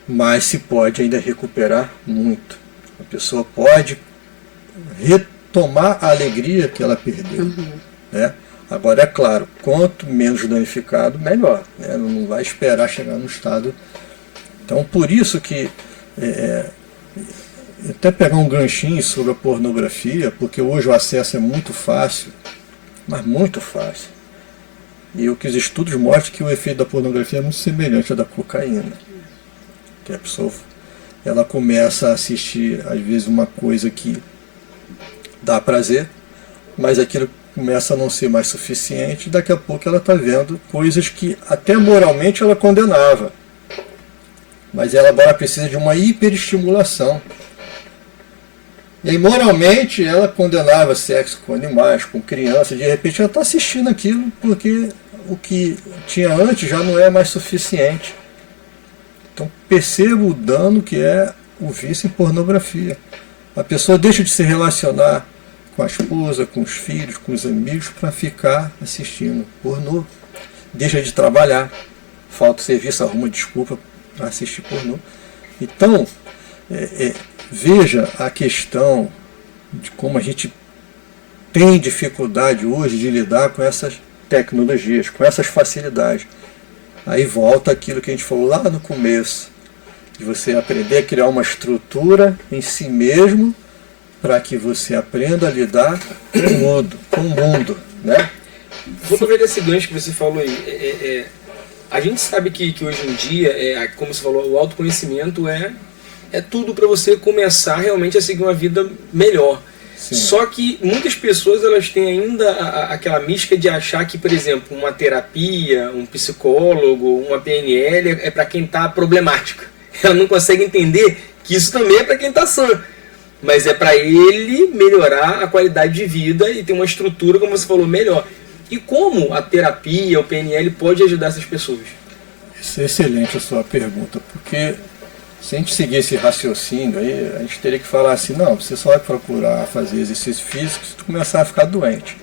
Mas se pode ainda recuperar muito. A pessoa pode retomar a alegria que ela perdeu. Né? Agora, é claro, quanto menos danificado, melhor. Né? Não vai esperar chegar no estado. Então, por isso que... até pegar um ganchinho sobre a pornografia, porque hoje o acesso é muito fácil, mas muito fácil. E o que os estudos mostram é que o efeito da pornografia é muito semelhante ao da cocaína. Que a pessoa ela começa a assistir, às vezes, uma coisa que dá prazer, mas aquilo começa a não ser mais suficiente, e daqui a pouco ela está vendo coisas que até moralmente ela condenava. Mas ela agora precisa de uma hiperestimulação. E aí, moralmente, ela condenava sexo com animais, com crianças, de repente ela está assistindo aquilo porque o que tinha antes já não é mais suficiente. Então, perceba o dano que é o vício em pornografia. A pessoa deixa de se relacionar com a esposa, com os filhos, com os amigos, para ficar assistindo pornô. Deixa de trabalhar, falta serviço, arruma desculpa para assistir pornô. Então, veja a questão de como a gente tem dificuldade hoje de lidar com essas tecnologias, com essas facilidades. Aí volta aquilo que a gente falou lá no começo, de você aprender a criar uma estrutura em si mesmo para que você aprenda a lidar com o mundo, né? Vou aproveitar esse gancho que você falou aí. A gente sabe que hoje em dia, como você falou, o autoconhecimento é tudo para você começar realmente a seguir uma vida melhor. Sim. Só que muitas pessoas elas têm ainda aquela mística de achar que, por exemplo, uma terapia, um psicólogo, uma PNL é para quem está problemático. Ela não consegue entender que isso também é para quem está sã. Mas é para ele melhorar a qualidade de vida e ter uma estrutura, como você falou, melhor. E como a terapia, o PNL, pode ajudar essas pessoas? Isso é excelente a sua pergunta, porque se a gente seguir esse raciocínio aí, a gente teria que falar assim, não, você só vai procurar fazer exercício físico se tu começar a ficar doente.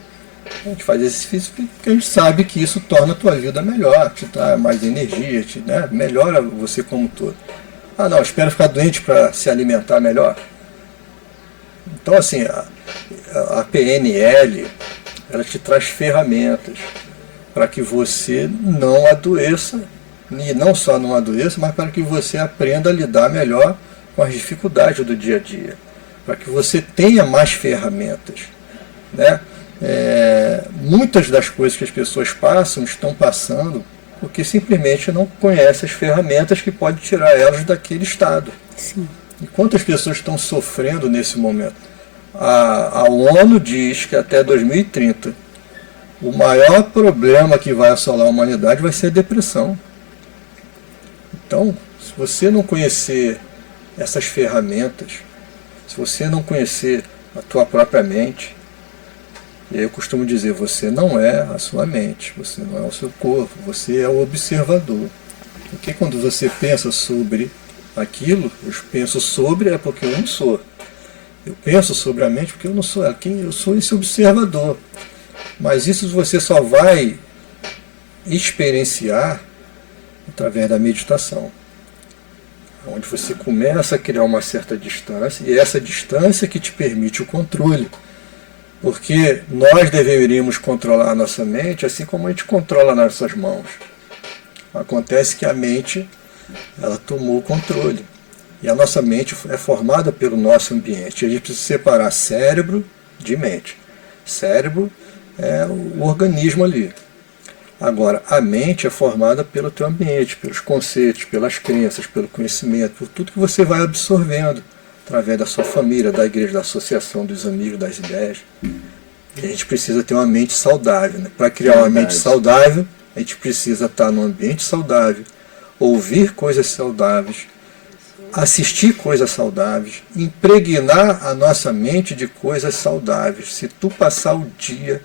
A gente faz exercício físico porque a gente sabe que isso torna a tua vida melhor, te dá mais energia, né, melhora você como todo. Ah não, espera ficar doente para se alimentar melhor. Então assim, a PNL, ela te traz ferramentas para que você não adoeça, e não só não adoeça, mas para que você aprenda a lidar melhor com as dificuldades do dia a dia, para que você tenha mais ferramentas, né? Muitas das coisas que as pessoas estão passando porque simplesmente não conhecem as ferramentas que podem tirar elas daquele estado. Sim. E quantas pessoas estão sofrendo nesse momento? A ONU diz que até 2030 o maior problema que vai assolar a humanidade vai ser a depressão. Então, se você não conhecer essas ferramentas, se você não conhecer a tua própria mente, E aí eu costumo dizer, você não é a sua mente, você não é o seu corpo, você é o observador. Porque quando você pensa sobre aquilo, eu penso sobre é porque eu não sou. Eu penso sobre a mente porque eu não sou ela, eu sou esse observador. Mas isso você só vai experienciar através da meditação, onde você começa a criar uma certa distância, e essa distância que te permite o controle. Porque nós deveríamos controlar a nossa mente assim como a gente controla nossas mãos. Acontece que a mente, ela tomou o controle. E a nossa mente é formada pelo nosso ambiente. A gente precisa separar cérebro de mente. Cérebro é o organismo ali. Agora, a mente é formada pelo teu ambiente, pelos conceitos, pelas crenças, pelo conhecimento, por tudo que você vai absorvendo através da sua família, da igreja, da associação, dos amigos, das ideias. E a gente precisa ter uma mente saudável. Né? Para criar uma mente saudável, a gente precisa estar num ambiente saudável, ouvir coisas saudáveis, assistir coisas saudáveis, impregnar a nossa mente de coisas saudáveis. Se tu passar o dia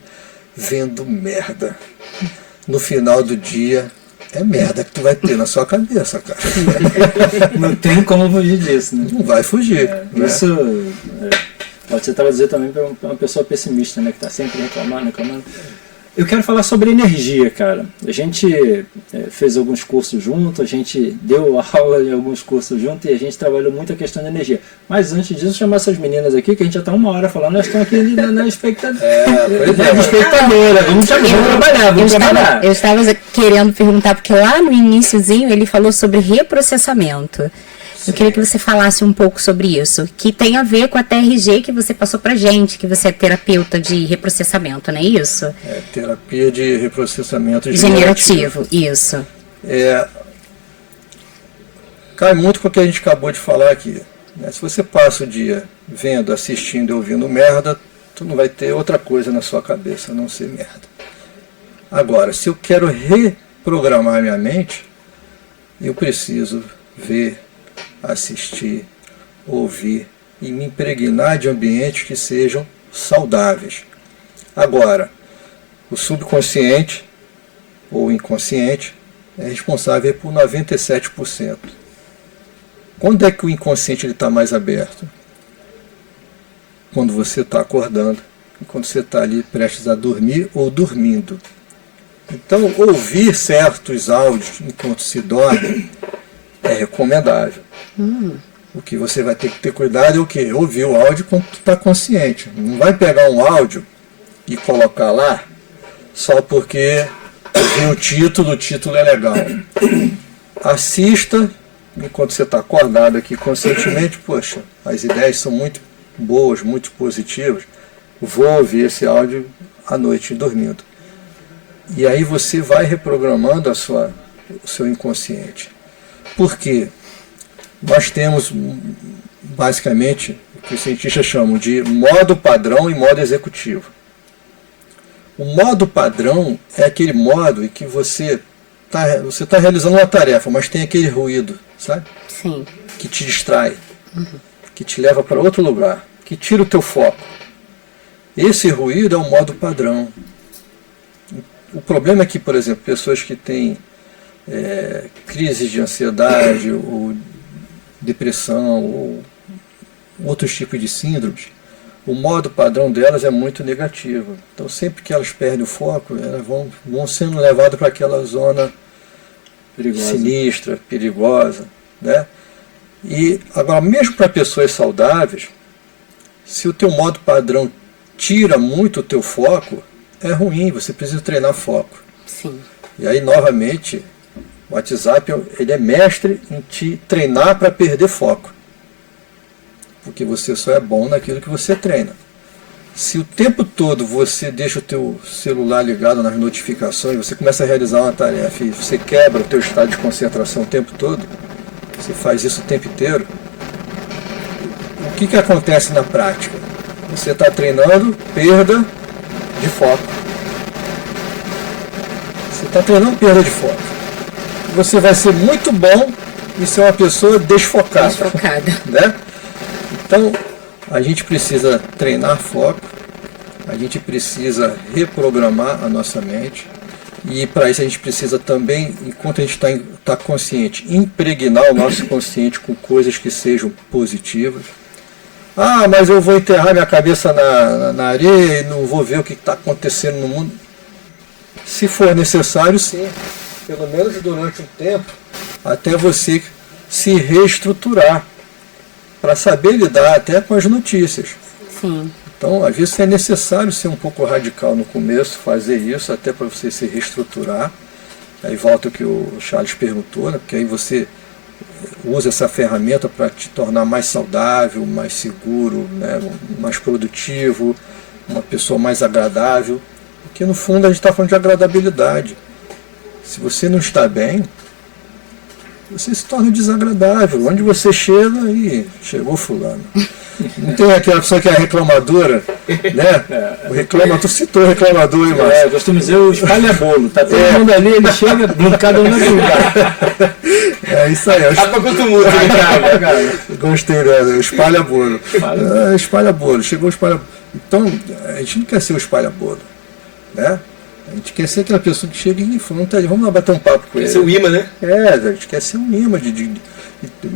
vendo merda, no final do dia é merda que tu vai ter na sua cabeça, cara. Não tem como fugir disso, né? Não vai fugir. Né? Isso pode ser traduzido também para uma pessoa pessimista, né? Que está sempre reclamando. Eu quero falar sobre energia, cara. A gente fez alguns cursos juntos, a gente deu aula em alguns cursos juntos e a gente trabalhou muito a questão da energia. Mas antes disso, chamar essas meninas aqui, que a gente já está 1 hora falando, elas estão aqui na espectadora. Espectadora. Vamos trabalhar. Eu estava querendo perguntar, porque lá no iniciozinho ele falou sobre reprocessamento. Eu queria que você falasse um pouco sobre isso, que tem a ver com a TRG que você passou pra gente, que você é terapeuta de reprocessamento, não é isso? É, terapia de reprocessamento generativo, isso. Cai muito com o que a gente acabou de falar aqui. Né? Se você passa o dia vendo, assistindo e ouvindo merda, tu não vai ter outra coisa na sua cabeça a não ser merda. Agora, se eu quero reprogramar minha mente, eu preciso ver, assistir, ouvir e me impregnar de ambientes que sejam saudáveis. Agora, o subconsciente ou inconsciente é responsável por 97%. Quando é que o inconsciente está mais aberto? Quando você está acordando, quando você está ali prestes a dormir ou dormindo. Então, ouvir certos áudios enquanto se dorme é recomendável. O que você vai ter que ter cuidado é o quê? Ouvir o áudio quando tu está consciente. Não vai pegar um áudio e colocar lá só porque viu o título é legal. Assista enquanto você está acordado aqui conscientemente. Poxa, as ideias são muito boas, muito positivas. Vou ouvir esse áudio à noite dormindo. E aí você vai reprogramando o seu inconsciente. Por quê? Nós temos basicamente o que os cientistas chamam de modo padrão e modo executivo. O modo padrão é aquele modo em que você está realizando uma tarefa, mas tem aquele ruído, sabe? Sim. Que te distrai, que te leva para outro lugar, que tira o teu foco. Esse ruído é o modo padrão. O problema é que, por exemplo, pessoas que têm crises de ansiedade ou depressão ou outros tipos de síndromes, o modo padrão delas é muito negativo. Então sempre que elas perdem o foco, elas vão sendo levadas para aquela zona sinistra, perigosa. Né? E agora, mesmo para pessoas saudáveis, se o teu modo padrão tira muito o teu foco, é ruim, você precisa treinar foco. Sim. E aí, novamente, o WhatsApp ele é mestre em te treinar para perder foco. Porque você só é bom naquilo que você treina. Se o tempo todo você deixa o teu celular ligado nas notificações, você começa a realizar uma tarefa e você quebra o teu estado de concentração o tempo todo, você faz isso o tempo inteiro, o que acontece na prática? Você está treinando perda de foco. Você está treinando perda de foco. Você vai ser muito bom e ser uma pessoa desfocada. Né? Então, a gente precisa treinar foco, a gente precisa reprogramar a nossa mente. E para isso a gente precisa também, enquanto a gente está consciente, impregnar o nosso consciente com coisas que sejam positivas. Ah, mas eu vou enterrar minha cabeça na areia e não vou ver o que está acontecendo no mundo. Se for necessário, sim. Pelo menos durante um tempo, até você se reestruturar, para saber lidar até com as notícias. Sim. Então, às vezes é necessário ser um pouco radical no começo, fazer isso, até para você se reestruturar. Aí volta o que o Charles perguntou, né? Porque aí você usa essa ferramenta para te tornar mais saudável, mais seguro, né? Mais produtivo, uma pessoa mais agradável. Porque no fundo a gente está falando de agradabilidade. Se você não está bem, você se torna desagradável. Onde você chega, e chegou fulano. Não tem aquela pessoa que é reclamadora, né? O reclamador, tu citou o reclamador, hein, Márcio? Eu costumo dizer o espalha-bolo. Tá todo mundo ali, ele chega, cada um no seu lugar. É isso aí. Acaba com todo mundo, né, cara? Gostei, né? Espalha-bolo. Espalha-bolo. Chegou o espalha-bolo. Então, a gente não quer ser o espalha-bolo, né? A gente quer ser aquela pessoa que chega e fala, vamos lá bater um papo com ele. Esse é o imã, né? A gente quer ser um imã.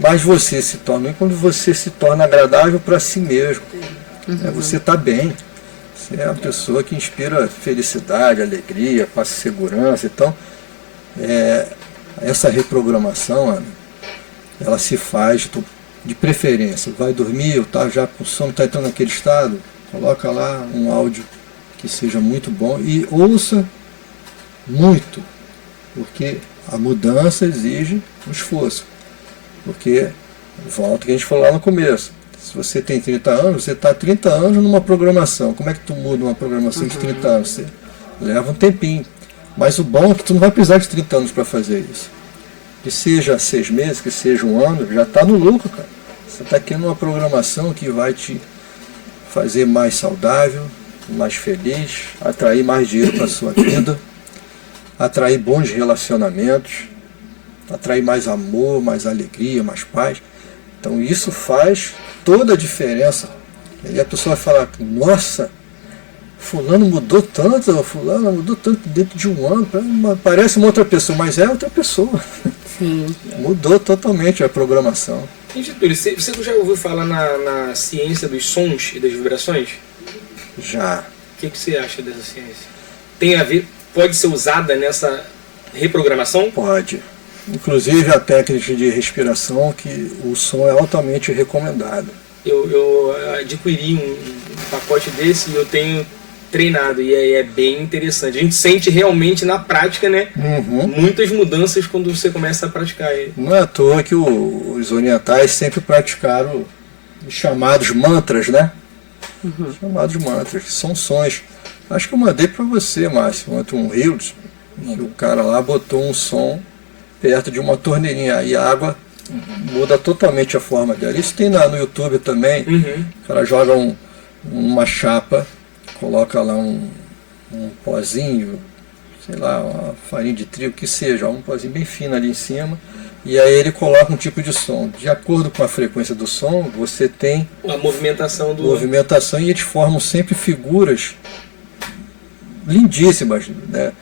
Mas você se torna, quando você se torna agradável para si mesmo. Você está bem. Você é uma pessoa que inspira felicidade, alegria, paz e segurança. Então, essa reprogramação, Ana, ela se faz de preferência. Vai dormir, ou tá já com sono, está entrando naquele estado, coloca lá um áudio que seja muito bom e ouça muito, porque a mudança exige um esforço. Porque, volta o que a gente falou lá no começo, se você tem 30 anos, você está 30 anos numa programação. Como é que tu muda uma programação de 30 anos? Você leva um tempinho. Mas o bom é que tu não vai precisar de 30 anos para fazer isso. Que seja 6 meses, que seja um ano, já está no lucro, cara. Você está aqui numa programação que vai te fazer mais saudável, mais feliz, atrair mais dinheiro para a sua vida, atrair bons relacionamentos, atrair mais amor, mais alegria, mais paz. Então isso faz toda a diferença. E aí a pessoa vai falar, nossa, fulano mudou tanto dentro de um ano, parece uma outra pessoa, mas é outra pessoa. Sim. Mudou totalmente a programação. E, Getúlio, você já ouviu falar na ciência dos sons e das vibrações? Já. O que você acha dessa ciência? Tem a ver, pode ser usada nessa reprogramação? Pode. Inclusive a técnica de respiração, que o som é altamente recomendado. Eu adquiri um pacote desse e eu tenho treinado, e é bem interessante. A gente sente realmente na prática, né? Muitas mudanças quando você começa a praticar. Não é à toa que os orientais sempre praticaram os chamados mantras, né? Chamados mantras, que são sons. Acho que eu mandei para você, Márcio, ontem um Reels, que o cara lá botou um som perto de uma torneirinha e a água muda totalmente a forma dela. Isso tem no YouTube também. O cara joga uma chapa, coloca lá um pozinho, sei lá, uma farinha de trigo, que seja, um pozinho bem fino ali em cima, e aí ele coloca um tipo de som. De acordo com a frequência do som, você tem a movimentação e eles formam sempre figuras lindíssimas, né?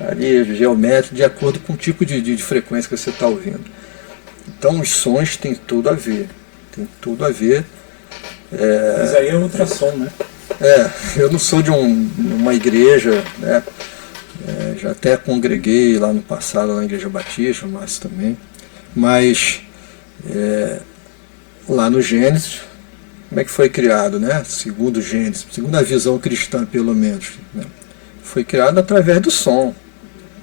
Ali, geométrico, de acordo com o tipo de frequência que você está ouvindo. Então os sons têm tudo a ver. Tem tudo a ver. Mas aí é ultrassom, né? Eu não sou de uma igreja, né? Já até congreguei lá no passado, lá na Igreja Batista, o Márcio também. Mas lá no Gênesis, como é que foi criado, né? Segundo o Gênesis, segundo a visão cristã, pelo menos, né? Foi criado através do som.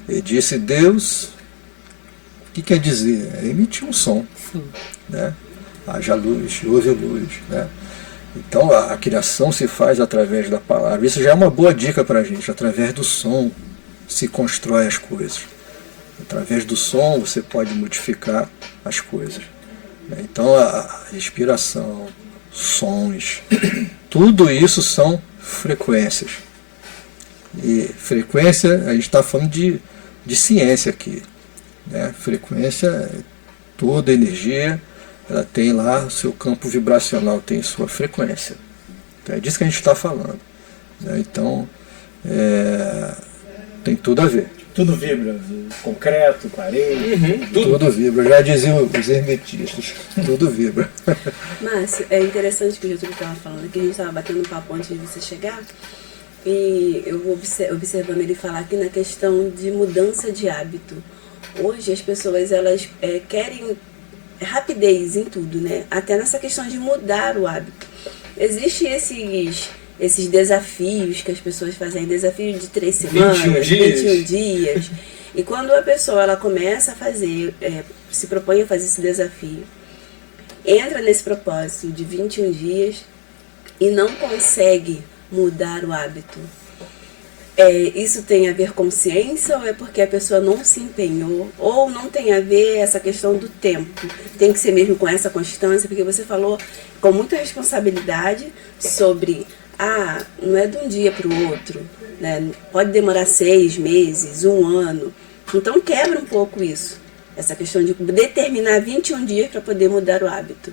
Ele disse Deus, o que quer dizer? Emitir um som. Sim. Né? Haja luz, houve luz. Né? Então a criação se faz através da palavra. Isso já é uma boa dica para a gente. Através do som se constrói as coisas. Através do som você pode modificar as coisas. Então a respiração, sons, tudo isso são frequências. E frequência, a gente está falando de ciência aqui. Né? Frequência, toda energia, ela tem lá o seu campo vibracional, tem sua frequência. Então é disso que a gente está falando. né? Então, tem tudo a ver. Tudo vibra, concreto, parede. Tudo vibra, já diziam os hermetistas, tudo vibra. Márcio, é interessante que o Getúlio estava falando, que a gente estava batendo um papo antes de você chegar, e eu vou observando ele falar aqui na questão de mudança de hábito. Hoje as pessoas elas querem rapidez em tudo, né? Até nessa questão de mudar o hábito. Existem esses desafios que as pessoas fazem, desafio de 3 semanas, 21 dias. E quando a pessoa ela começa a fazer, se propõe a fazer esse desafio, entra nesse propósito de 21 dias e não consegue mudar o hábito, isso tem a ver com ciência ou é porque a pessoa não se empenhou? Ou não tem a ver essa questão do tempo? Tem que ser mesmo com essa constância? Porque você falou com muita responsabilidade sobre, não é de um dia para o outro, né? Pode demorar 6 meses, 1 ano. Então quebra um pouco isso, essa questão de determinar 21 dias para poder mudar o hábito.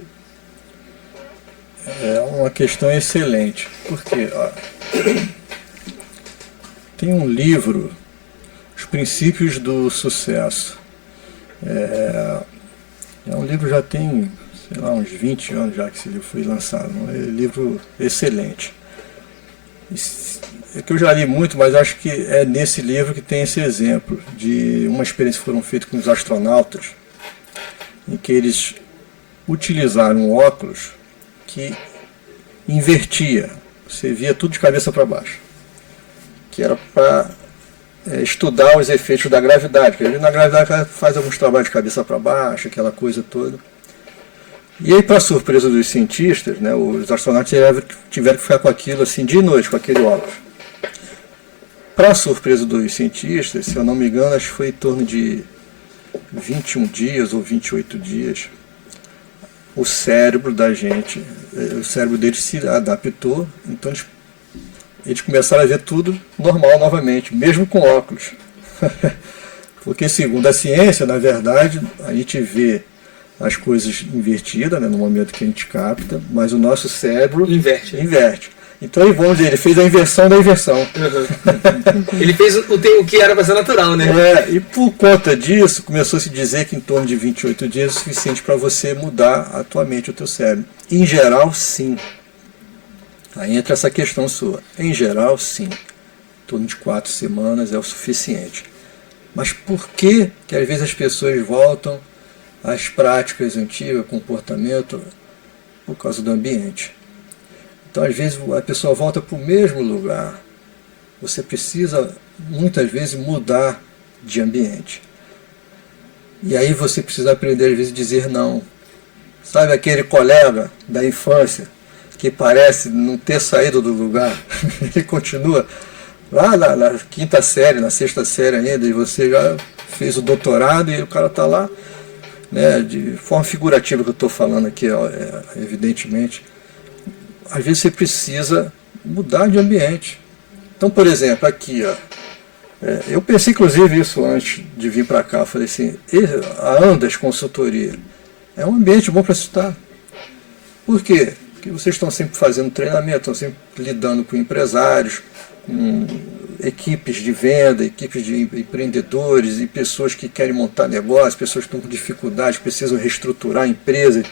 É uma questão excelente, porque tem um livro, Os Princípios do Sucesso. É um livro já tem, sei lá, uns 20 anos já que esse livro foi lançado. É um livro excelente. É que eu já li muito, mas acho que é nesse livro que tem esse exemplo de uma experiência que foram feitas com os astronautas, em que eles utilizaram um óculos que invertia, você via tudo de cabeça para baixo, que era para estudar os efeitos da gravidade, porque na gravidade faz alguns trabalhos de cabeça para baixo, aquela coisa toda. E aí, para surpresa dos cientistas, né, os astronautas tiveram que ficar com aquilo assim de noite, com aquele óculos. Para surpresa dos cientistas, se eu não me engano, acho que foi em torno de 21 dias ou 28 dias, o cérebro da gente, o cérebro deles se adaptou, então eles começaram a ver tudo normal novamente, mesmo com óculos. Porque segundo a ciência, na verdade, a gente vê as coisas invertidas, né, no momento que a gente capta, mas o nosso cérebro inverte. Então, vamos dizer, ele fez a inversão da inversão. Uhum. Ele fez o que era para ser natural, né? E por conta disso, começou a se dizer que em torno de 28 dias é o suficiente para você mudar atualmente o teu cérebro. Em geral, sim. Aí entra essa questão sua. Em geral, sim. Em torno de 4 semanas é o suficiente. Mas por que às vezes as pessoas voltam às práticas antigas, comportamento, por causa do ambiente? Então, às vezes, a pessoa volta para o mesmo lugar. Você precisa, muitas vezes, mudar de ambiente. E aí você precisa aprender, às vezes, a dizer não. Sabe aquele colega da infância que parece não ter saído do lugar? Ele continua lá na 5ª série, na 6ª série ainda, e você já fez o doutorado e o cara está lá, né, de forma figurativa que eu estou falando aqui, evidentemente. Às vezes você precisa mudar de ambiente. Então, por exemplo, aqui, eu pensei inclusive isso antes de vir para cá. Eu falei assim, a Andas Consultoria é um ambiente bom para se estar. Por quê? Porque vocês estão sempre fazendo treinamento, estão sempre lidando com empresários, com equipes de venda, equipes de empreendedores e pessoas que querem montar negócio, pessoas que estão com dificuldade, precisam reestruturar a empresa.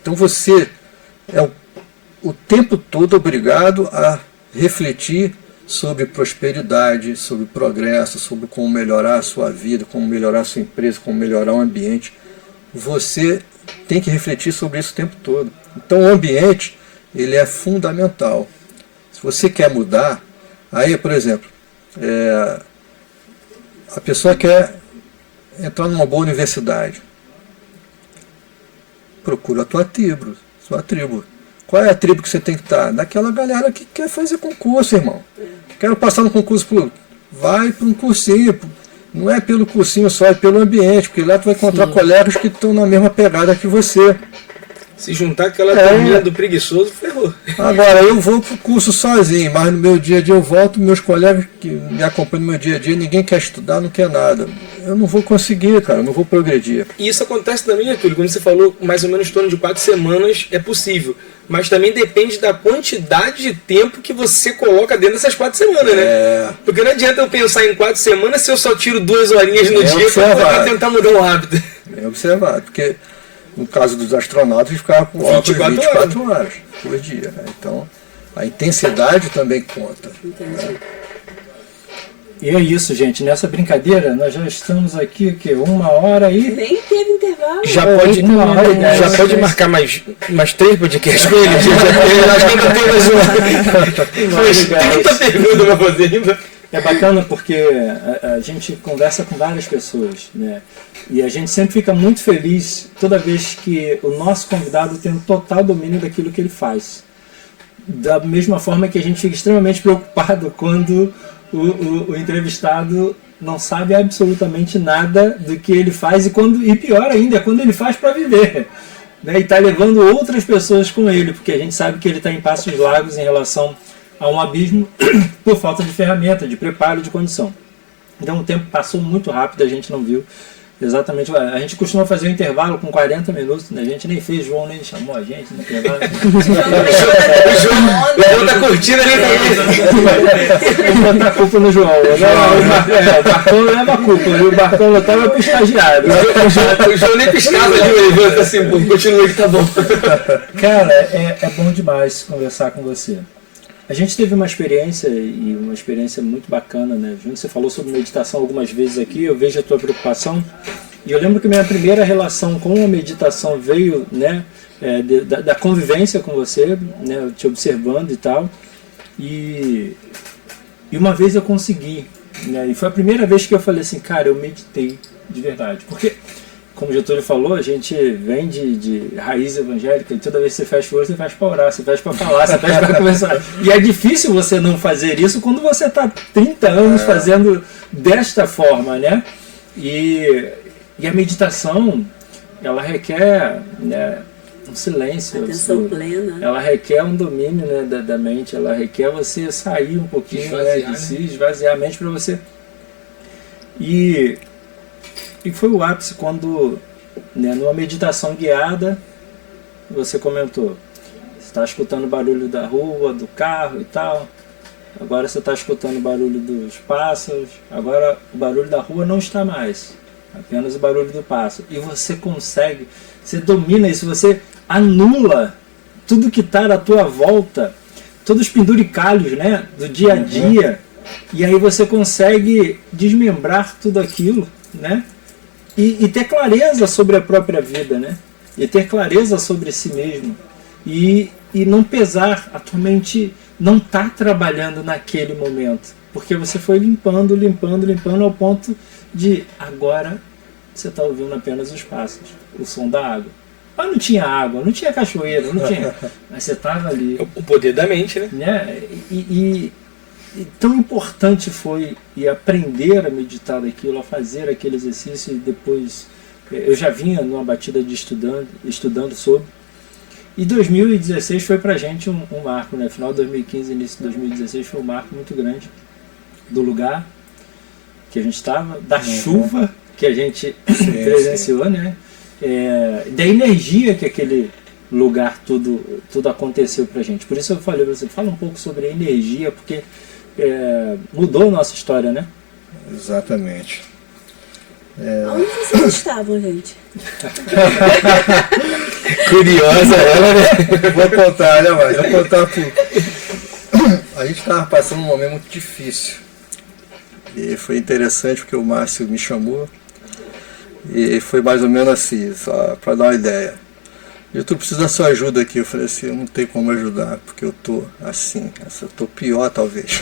Então você é o tempo todo obrigado a refletir sobre prosperidade, sobre progresso, sobre como melhorar a sua vida, como melhorar a sua empresa, como melhorar o ambiente. Você tem que refletir sobre isso o tempo todo. Então o ambiente, ele é fundamental. Se você quer mudar, aí, por exemplo, a pessoa quer entrar numa boa universidade. Procura a tua tribo. Qual é a tribo que você tem que estar? Daquela galera que quer fazer concurso, irmão. Quero passar no concurso público. Vai para um cursinho. Não é pelo cursinho só, é pelo ambiente, porque lá tu vai encontrar colegas que estão na mesma pegada que você. Se juntar aquela turminha do preguiçoso, ferrou. Agora, eu vou pro curso sozinho, mas no meu dia a dia eu volto, meus colegas que me acompanham no meu dia a dia, ninguém quer estudar, não quer nada. Eu não vou conseguir, cara, eu não vou progredir. E isso acontece também, Getúlio, quando você falou mais ou menos em torno de 4 semanas é possível. Mas também depende da quantidade de tempo que você coloca dentro dessas 4 semanas, né? Porque não adianta eu pensar em 4 semanas se eu só tiro 2 horinhas no dia para tentar mudar o hábito. Bem observado, porque no caso dos astronautas, eles ficavam com óculos 24 horas por dia. Né? Então, a intensidade também conta. Né? E é isso, gente. Nessa brincadeira, nós já estamos aqui, o quê? 1h e... Nem teve intervalo. Já pode marcar mais 3 podcasts com ele, gente. Acho que ainda tem mais uma pergunta para fazer ainda. É bacana porque a gente conversa com várias pessoas, né? E a gente sempre fica muito feliz toda vez que o nosso convidado tem um total domínio daquilo que ele faz. Da mesma forma que a gente fica extremamente preocupado quando o entrevistado não sabe absolutamente nada do que ele faz e pior ainda, quando ele faz para viver, né? E está levando outras pessoas com ele, porque a gente sabe que ele está em passos largos em relação a um abismo por falta de ferramenta, de preparo, de condição. Então o tempo passou muito rápido, a gente não viu exatamente. A gente costuma fazer um intervalo com 40 minutos, né? A gente nem fez, João nem chamou a gente no intervalo. O João tá curtindo ali também. Vou botar a culpa no João. O Barcão leva a culpa, o Barcão estava pro estagiário. O João nem piscava de vez, assim, continua que tá bom. Cara, é bom demais conversar com você. A gente teve uma experiência muito bacana, né? Você falou sobre meditação algumas vezes aqui, eu vejo a tua preocupação. E eu lembro que minha primeira relação com a meditação veio, né, da convivência com você, né, eu te observando e tal. E uma vez eu consegui, né? E foi a primeira vez que eu falei assim, cara, eu meditei de verdade. Porque, como o Getúlio falou, a gente vem de raiz evangélica e toda vez que você fecha o olho, você faz para orar, você faz para falar, você faz para conversar. E é difícil você não fazer isso quando você está 30 anos fazendo desta forma, né? E a meditação, ela requer, né, um silêncio. Atenção plena. Ela requer um domínio, né, da mente, ela requer você sair um pouquinho, esvaziar, de si, esvaziar a mente para você... E foi o ápice quando, né, numa meditação guiada, você comentou, você está escutando o barulho da rua, do carro e tal, agora você está escutando o barulho dos pássaros, agora o barulho da rua não está mais, apenas o barulho do pássaro. E você consegue, você domina isso, você anula tudo que está à tua volta, todos os penduricalhos, né, do dia a dia, e aí você consegue desmembrar tudo aquilo, né? E ter clareza sobre a própria vida, né? E ter clareza sobre si mesmo. E não pesar, a tua mente não está trabalhando naquele momento. Porque você foi limpando ao ponto de agora você está ouvindo apenas os pássaros, o som da água. Mas não tinha água, não tinha cachoeira, não tinha. Mas você estava ali. O poder da mente, né? E tão importante foi aprender a meditar daquilo, a fazer aquele exercício, e depois eu já vinha numa batida de estudando sobre. E 2016 foi pra gente um marco, né? Final de 2015, início de 2016 foi um marco muito grande do lugar que a gente estava, da chuva que a gente presenciou, né? Da energia que aquele lugar tudo aconteceu pra gente. Por isso eu falei pra você, fala um pouco sobre a energia, porque mudou a nossa história, né? Exatamente. Onde vocês estavam, gente? Curiosa ela, né? Vou contar, né, mas vou contar tudo. A gente estava passando um momento muito difícil. E foi interessante porque o Márcio me chamou. E foi mais ou menos assim, só para dar uma ideia. Eu preciso da sua ajuda aqui. Eu falei assim, eu não tenho como ajudar, porque eu tô assim, eu tô pior talvez.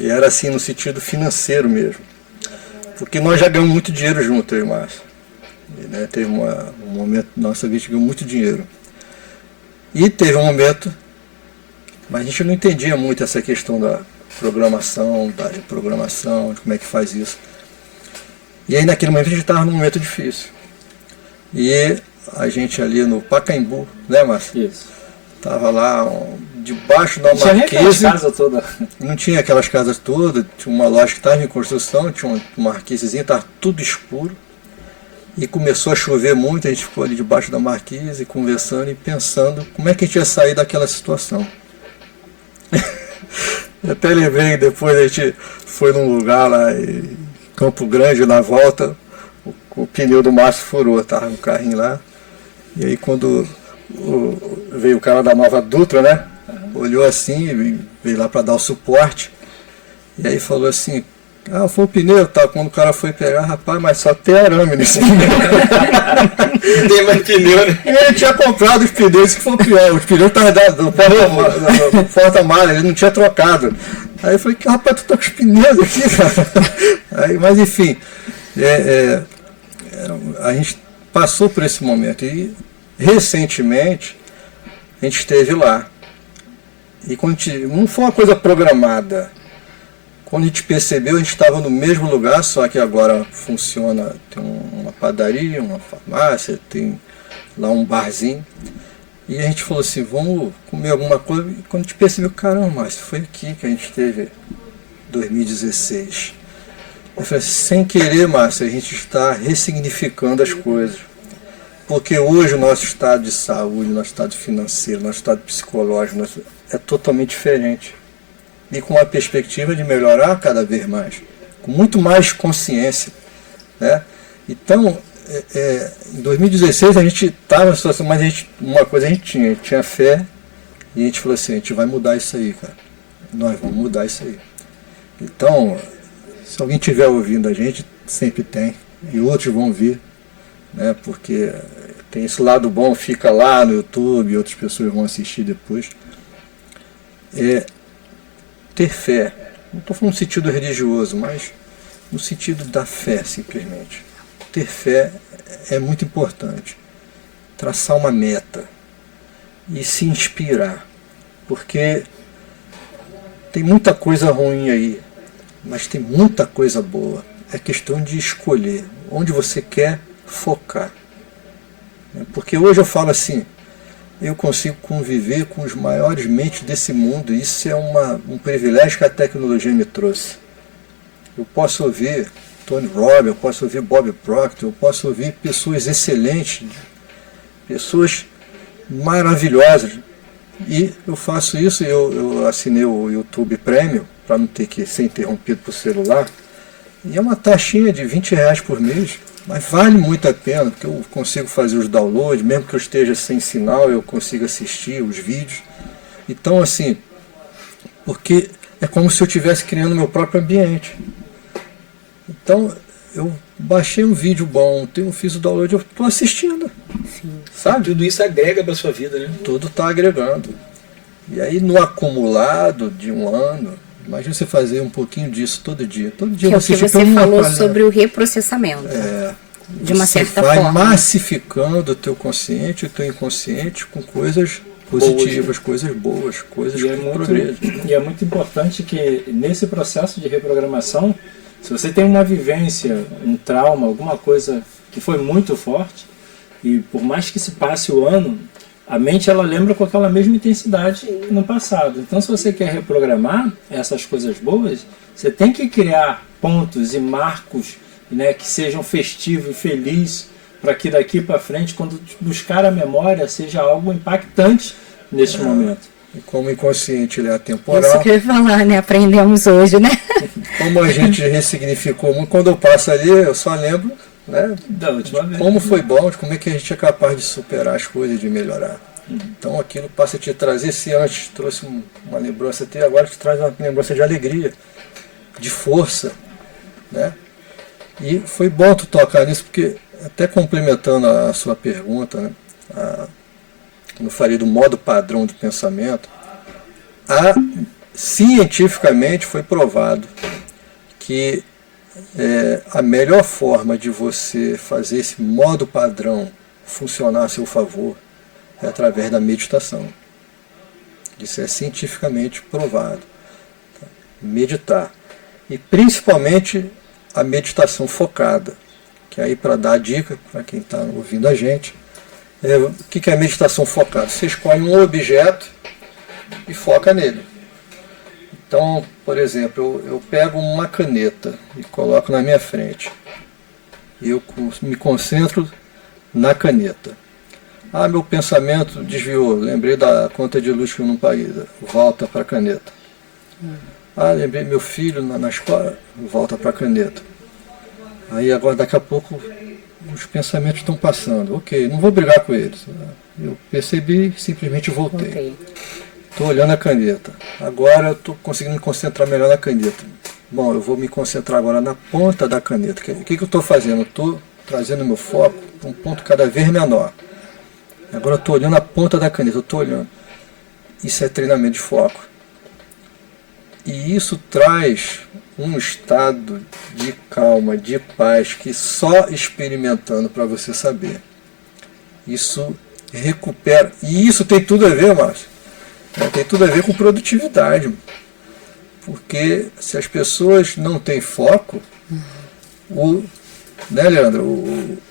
E era assim no sentido financeiro mesmo. Porque nós já ganhamos muito dinheiro junto, eu e Márcio. E, né, teve um momento na nossa vida que ganhou muito dinheiro. E teve um momento, mas a gente não entendia muito essa questão da programação, de como é que faz isso. E aí naquele momento a gente estava num momento difícil. E a gente ali no Pacaembu, né, Márcio? Isso. Tava lá debaixo da Tinha nem aquelas marquise. casas todas. Não tinha aquelas casas todas, tinha uma loja que estava em construção, tinha uma marquisezinha, estava tudo escuro. E começou a chover muito, a gente ficou ali debaixo da marquise, conversando e pensando como é que a gente ia sair daquela situação. Eu até lembrei que depois a gente foi num lugar lá em Campo Grande, na volta, o pneu do Márcio furou, tava no carrinho lá. E aí quando veio o cara da Nova Dutra, né? Olhou assim, veio lá para dar o suporte. E aí falou assim, foi o pneu, tá? Quando o cara foi pegar, rapaz, mas só tem arame nesse pneu. Não tem mais pneu, né? Ele tinha comprado os pneus, que foi o pior. Os pneus estavam no porta-mala, ele não tinha trocado. Aí eu falei, rapaz, tu tá com os pneus aqui, cara. Aí, mas enfim, a gente passou por esse momento. E recentemente a gente esteve lá. E quando não foi uma coisa programada. Quando a gente percebeu, a gente estava no mesmo lugar, só que agora funciona, tem uma padaria, uma farmácia, tem lá um barzinho. E a gente falou assim, vamos comer alguma coisa. E quando a gente percebeu, caramba, mas foi aqui que a gente teve 2016. Eu falei assim, sem querer, Márcio, a gente está ressignificando as coisas. Porque hoje o nosso estado de saúde, nosso estado financeiro, nosso estado psicológico é totalmente diferente. E com a perspectiva de melhorar cada vez mais, com muito mais consciência, né? Então, em 2016 a gente estava numa situação, mas uma coisa a gente tinha fé, e a gente falou assim, a gente vai mudar isso aí, cara. Nós vamos mudar isso aí. Então, se alguém estiver ouvindo a gente, sempre tem, e outros vão vir, né? Porque tem esse lado bom, fica lá no YouTube, outras pessoas vão assistir depois. Ter fé, não estou falando no sentido religioso, mas no sentido da fé, simplesmente. Ter fé é muito importante. Traçar uma meta e se inspirar, porque tem muita coisa ruim aí, mas tem muita coisa boa. É questão de escolher onde você quer focar. Porque hoje eu falo assim, eu consigo conviver com os maiores mentes desse mundo. Isso é um privilégio que a tecnologia me trouxe. Eu posso ouvir Tony Robbins, eu posso ouvir Bob Proctor, eu posso ouvir pessoas excelentes, pessoas maravilhosas. E eu faço isso, eu assinei o YouTube Premium, para não ter que ser interrompido por celular. E é uma taxinha de R$20 por mês. Mas vale muito a pena, porque eu consigo fazer os downloads, mesmo que eu esteja sem sinal, eu consigo assistir os vídeos. Então, assim, porque é como se eu estivesse criando meu próprio ambiente. Então, eu baixei um vídeo bom, fiz o download, eu estou assistindo. Sim. Sabe? Tudo isso agrega para sua vida, né? Tudo está agregando. E aí, no acumulado de um ano, imagina você fazer um pouquinho disso todo dia. Todo dia Que é o que você falou sobre o reprocessamento. De uma certa forma. Você forma. vai massificando o teu consciente e o teu inconsciente com coisas positivas, coisas boas, coisas que progredem. E é muito importante que nesse processo de reprogramação, se você tem uma vivência, um trauma, alguma coisa que foi muito forte, e por mais que se passe o ano, a mente ela lembra com aquela mesma intensidade no passado. Então, se você quer reprogramar essas coisas boas, você tem que criar pontos e marcos, né, que sejam festivos e felizes, para que daqui para frente, quando buscar a memória, seja algo impactante neste momento. E como o inconsciente ele é atemporal, Isso que eu ia falar, né? Aprendemos hoje, né? como a gente ressignificou muito, quando eu passo ali, eu só lembro, né, Da última vez. como foi bom, de como é que a gente é capaz de superar as coisas, de melhorar. Então aquilo passa a te trazer, se antes trouxe uma lembrança até agora te traz uma lembrança de alegria, de força, né? E foi bom tu tocar nisso, porque até complementando a sua pergunta, né, quando eu falei do modo padrão de pensamento, cientificamente foi provado que a melhor forma de você fazer esse modo padrão funcionar a seu favor é através da meditação. Isso é cientificamente provado. Meditar. E principalmente a meditação focada. que aí para dar a dica para quem está ouvindo a gente, o que é a meditação focada? Você escolhe um objeto e foca nele. Então, por exemplo, eu pego uma caneta e coloco na minha frente. Eu me concentro na caneta. Meu pensamento desviou, lembrei da conta de luz que eu não paguei, volta para a caneta. Lembrei meu filho na escola, volta para a caneta. Aí agora daqui a pouco os pensamentos estão passando. Ok, não vou brigar com eles. Eu percebi, simplesmente voltei. Estou olhando a caneta. Agora eu estou conseguindo me concentrar melhor na caneta. Bom, eu vou me concentrar agora na ponta da caneta. O que eu estou fazendo? Eu estou trazendo meu foco para um ponto cada vez menor. Agora eu estou olhando a ponta da caneta, eu estou olhando. Isso é treinamento de foco. E isso traz um estado de calma, de paz, que só experimentando para você saber. Isso recupera. E isso tem tudo a ver, Márcio, tem tudo a ver com produtividade. Porque se as pessoas não têm foco, né, Leandro?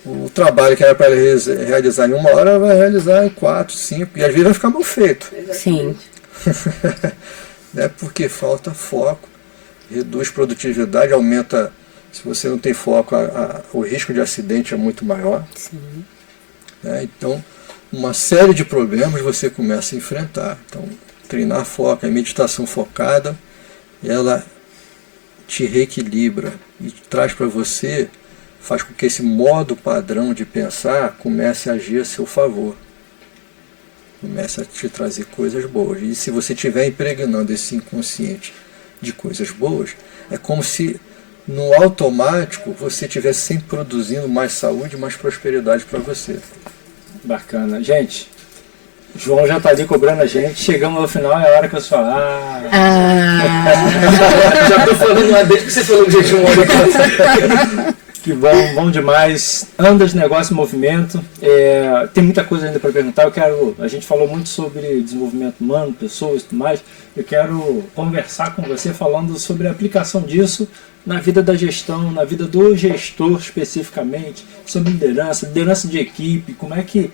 O trabalho que era para realizar em 1 hora, vai realizar em 4, 5, e às vezes vai ficar mal feito. Sim. Né, porque falta foco, reduz produtividade, aumenta, se você não tem foco, o risco de acidente é muito maior. Sim. Né, então, uma série de problemas você começa a enfrentar. Então, treinar foco, a meditação focada, ela te reequilibra e traz para você, faz com que esse modo padrão de pensar comece a agir a seu favor. Comece a te trazer coisas boas. E se você estiver impregnando esse inconsciente de coisas boas, é como se no automático você estivesse sempre produzindo mais saúde e mais prosperidade para você. Bacana. Gente, João já está ali cobrando a gente. Chegamos ao final, é a hora que eu falar. Já estou falando lá desde que você falou de João. Que bom demais. Andas, negócio e movimento. Tem muita coisa ainda para perguntar. A gente falou muito sobre desenvolvimento humano, pessoas e tudo mais. Eu quero conversar com você falando sobre a aplicação disso na vida da gestão, na vida do gestor especificamente, sobre liderança de equipe, como é que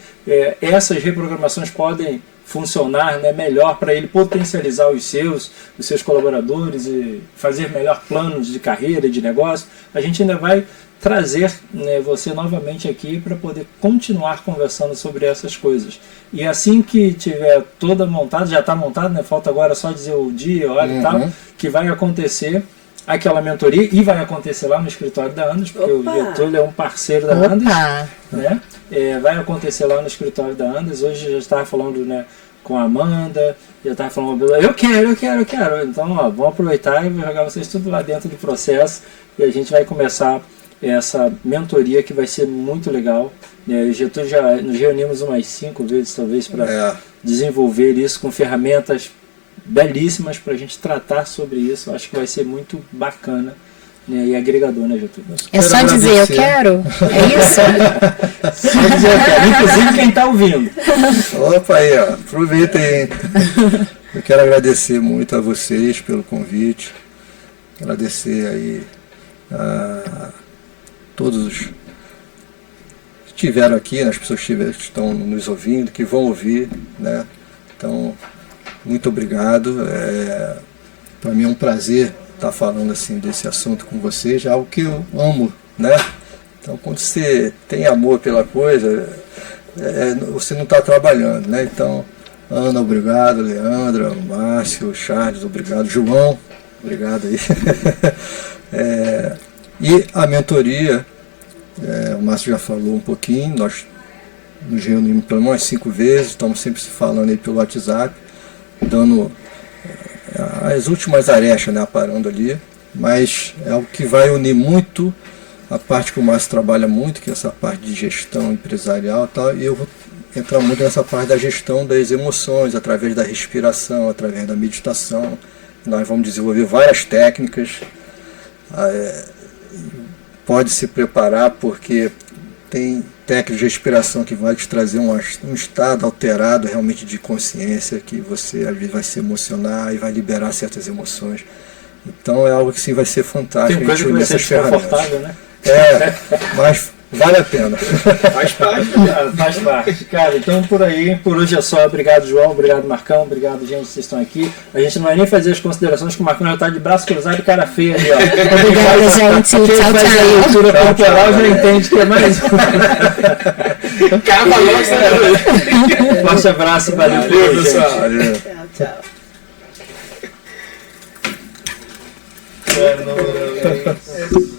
essas reprogramações podem funcionar, né, melhor para ele potencializar os seus colaboradores e fazer melhor planos de carreira e de negócio. A gente ainda vai trazer, né, você novamente aqui para poder continuar conversando sobre essas coisas. E assim que tiver toda montada, já está montado, né, falta agora só dizer o dia, hora e tal, que vai acontecer aquela mentoria, e vai acontecer lá no escritório da Andas, porque o Getúlio é um parceiro da Andas, né? Vai acontecer lá no escritório da Andas. Hoje já estava falando, né, com a Amanda, já estava falando, eu quero. Então, vamos aproveitar e vou jogar vocês tudo lá dentro do processo, e a gente vai começar essa mentoria que vai ser muito legal. O Getúlio já nos reunimos umas 5 vezes, talvez, para desenvolver isso com ferramentas belíssimas para a gente tratar sobre isso. Acho que vai ser muito bacana, né, e agregador, né, Getúlio? É só dizer eu quero? É isso? Só dizer eu quero, inclusive quem está ouvindo. Opa aí, aproveita aí. Eu quero agradecer muito a vocês pelo convite, agradecer aí a todos os que estiveram aqui, as pessoas que estão nos ouvindo, que vão ouvir, né? Então, muito obrigado. Para mim é um prazer estar falando assim desse assunto com vocês, algo que eu amo, né? Então, quando você tem amor pela coisa, você não está trabalhando, né? Então, Ana, obrigado, Leandra, Márcio, Charles, obrigado, João, obrigado aí. E a mentoria, o Márcio já falou um pouquinho, nós nos reunimos pelo menos 5 vezes, estamos sempre se falando aí pelo WhatsApp, dando as últimas arestas, né, aparando ali, mas é algo que vai unir muito a parte que o Márcio trabalha muito, que é essa parte de gestão empresarial e tal, e eu vou entrar muito nessa parte da gestão das emoções, através da respiração, através da meditação. Nós vamos desenvolver várias técnicas. Pode se preparar, porque tem técnicas de respiração que vai te trazer um estado alterado realmente de consciência, que você às vezes vai se emocionar e vai liberar certas emoções. Então é algo que sim vai ser fantástico. Tem coisa que vai ser desconfortável, né? Mas Vale a pena. Faz parte. Cara, faz parte. Cara, então por hoje é só. Obrigado, João. Obrigado, Marcão. Obrigado, gente, que vocês estão aqui. A gente não vai nem fazer as considerações, que o Marcão já tá de braço cruzado e cara feia ali, ó. Obrigada, gente. Quem Tchau, faz a tchau. leitura corporal já entende que é mais um. Forte abraço, valeu, Valeu, pessoal. gente. Tchau, tchau. É, não.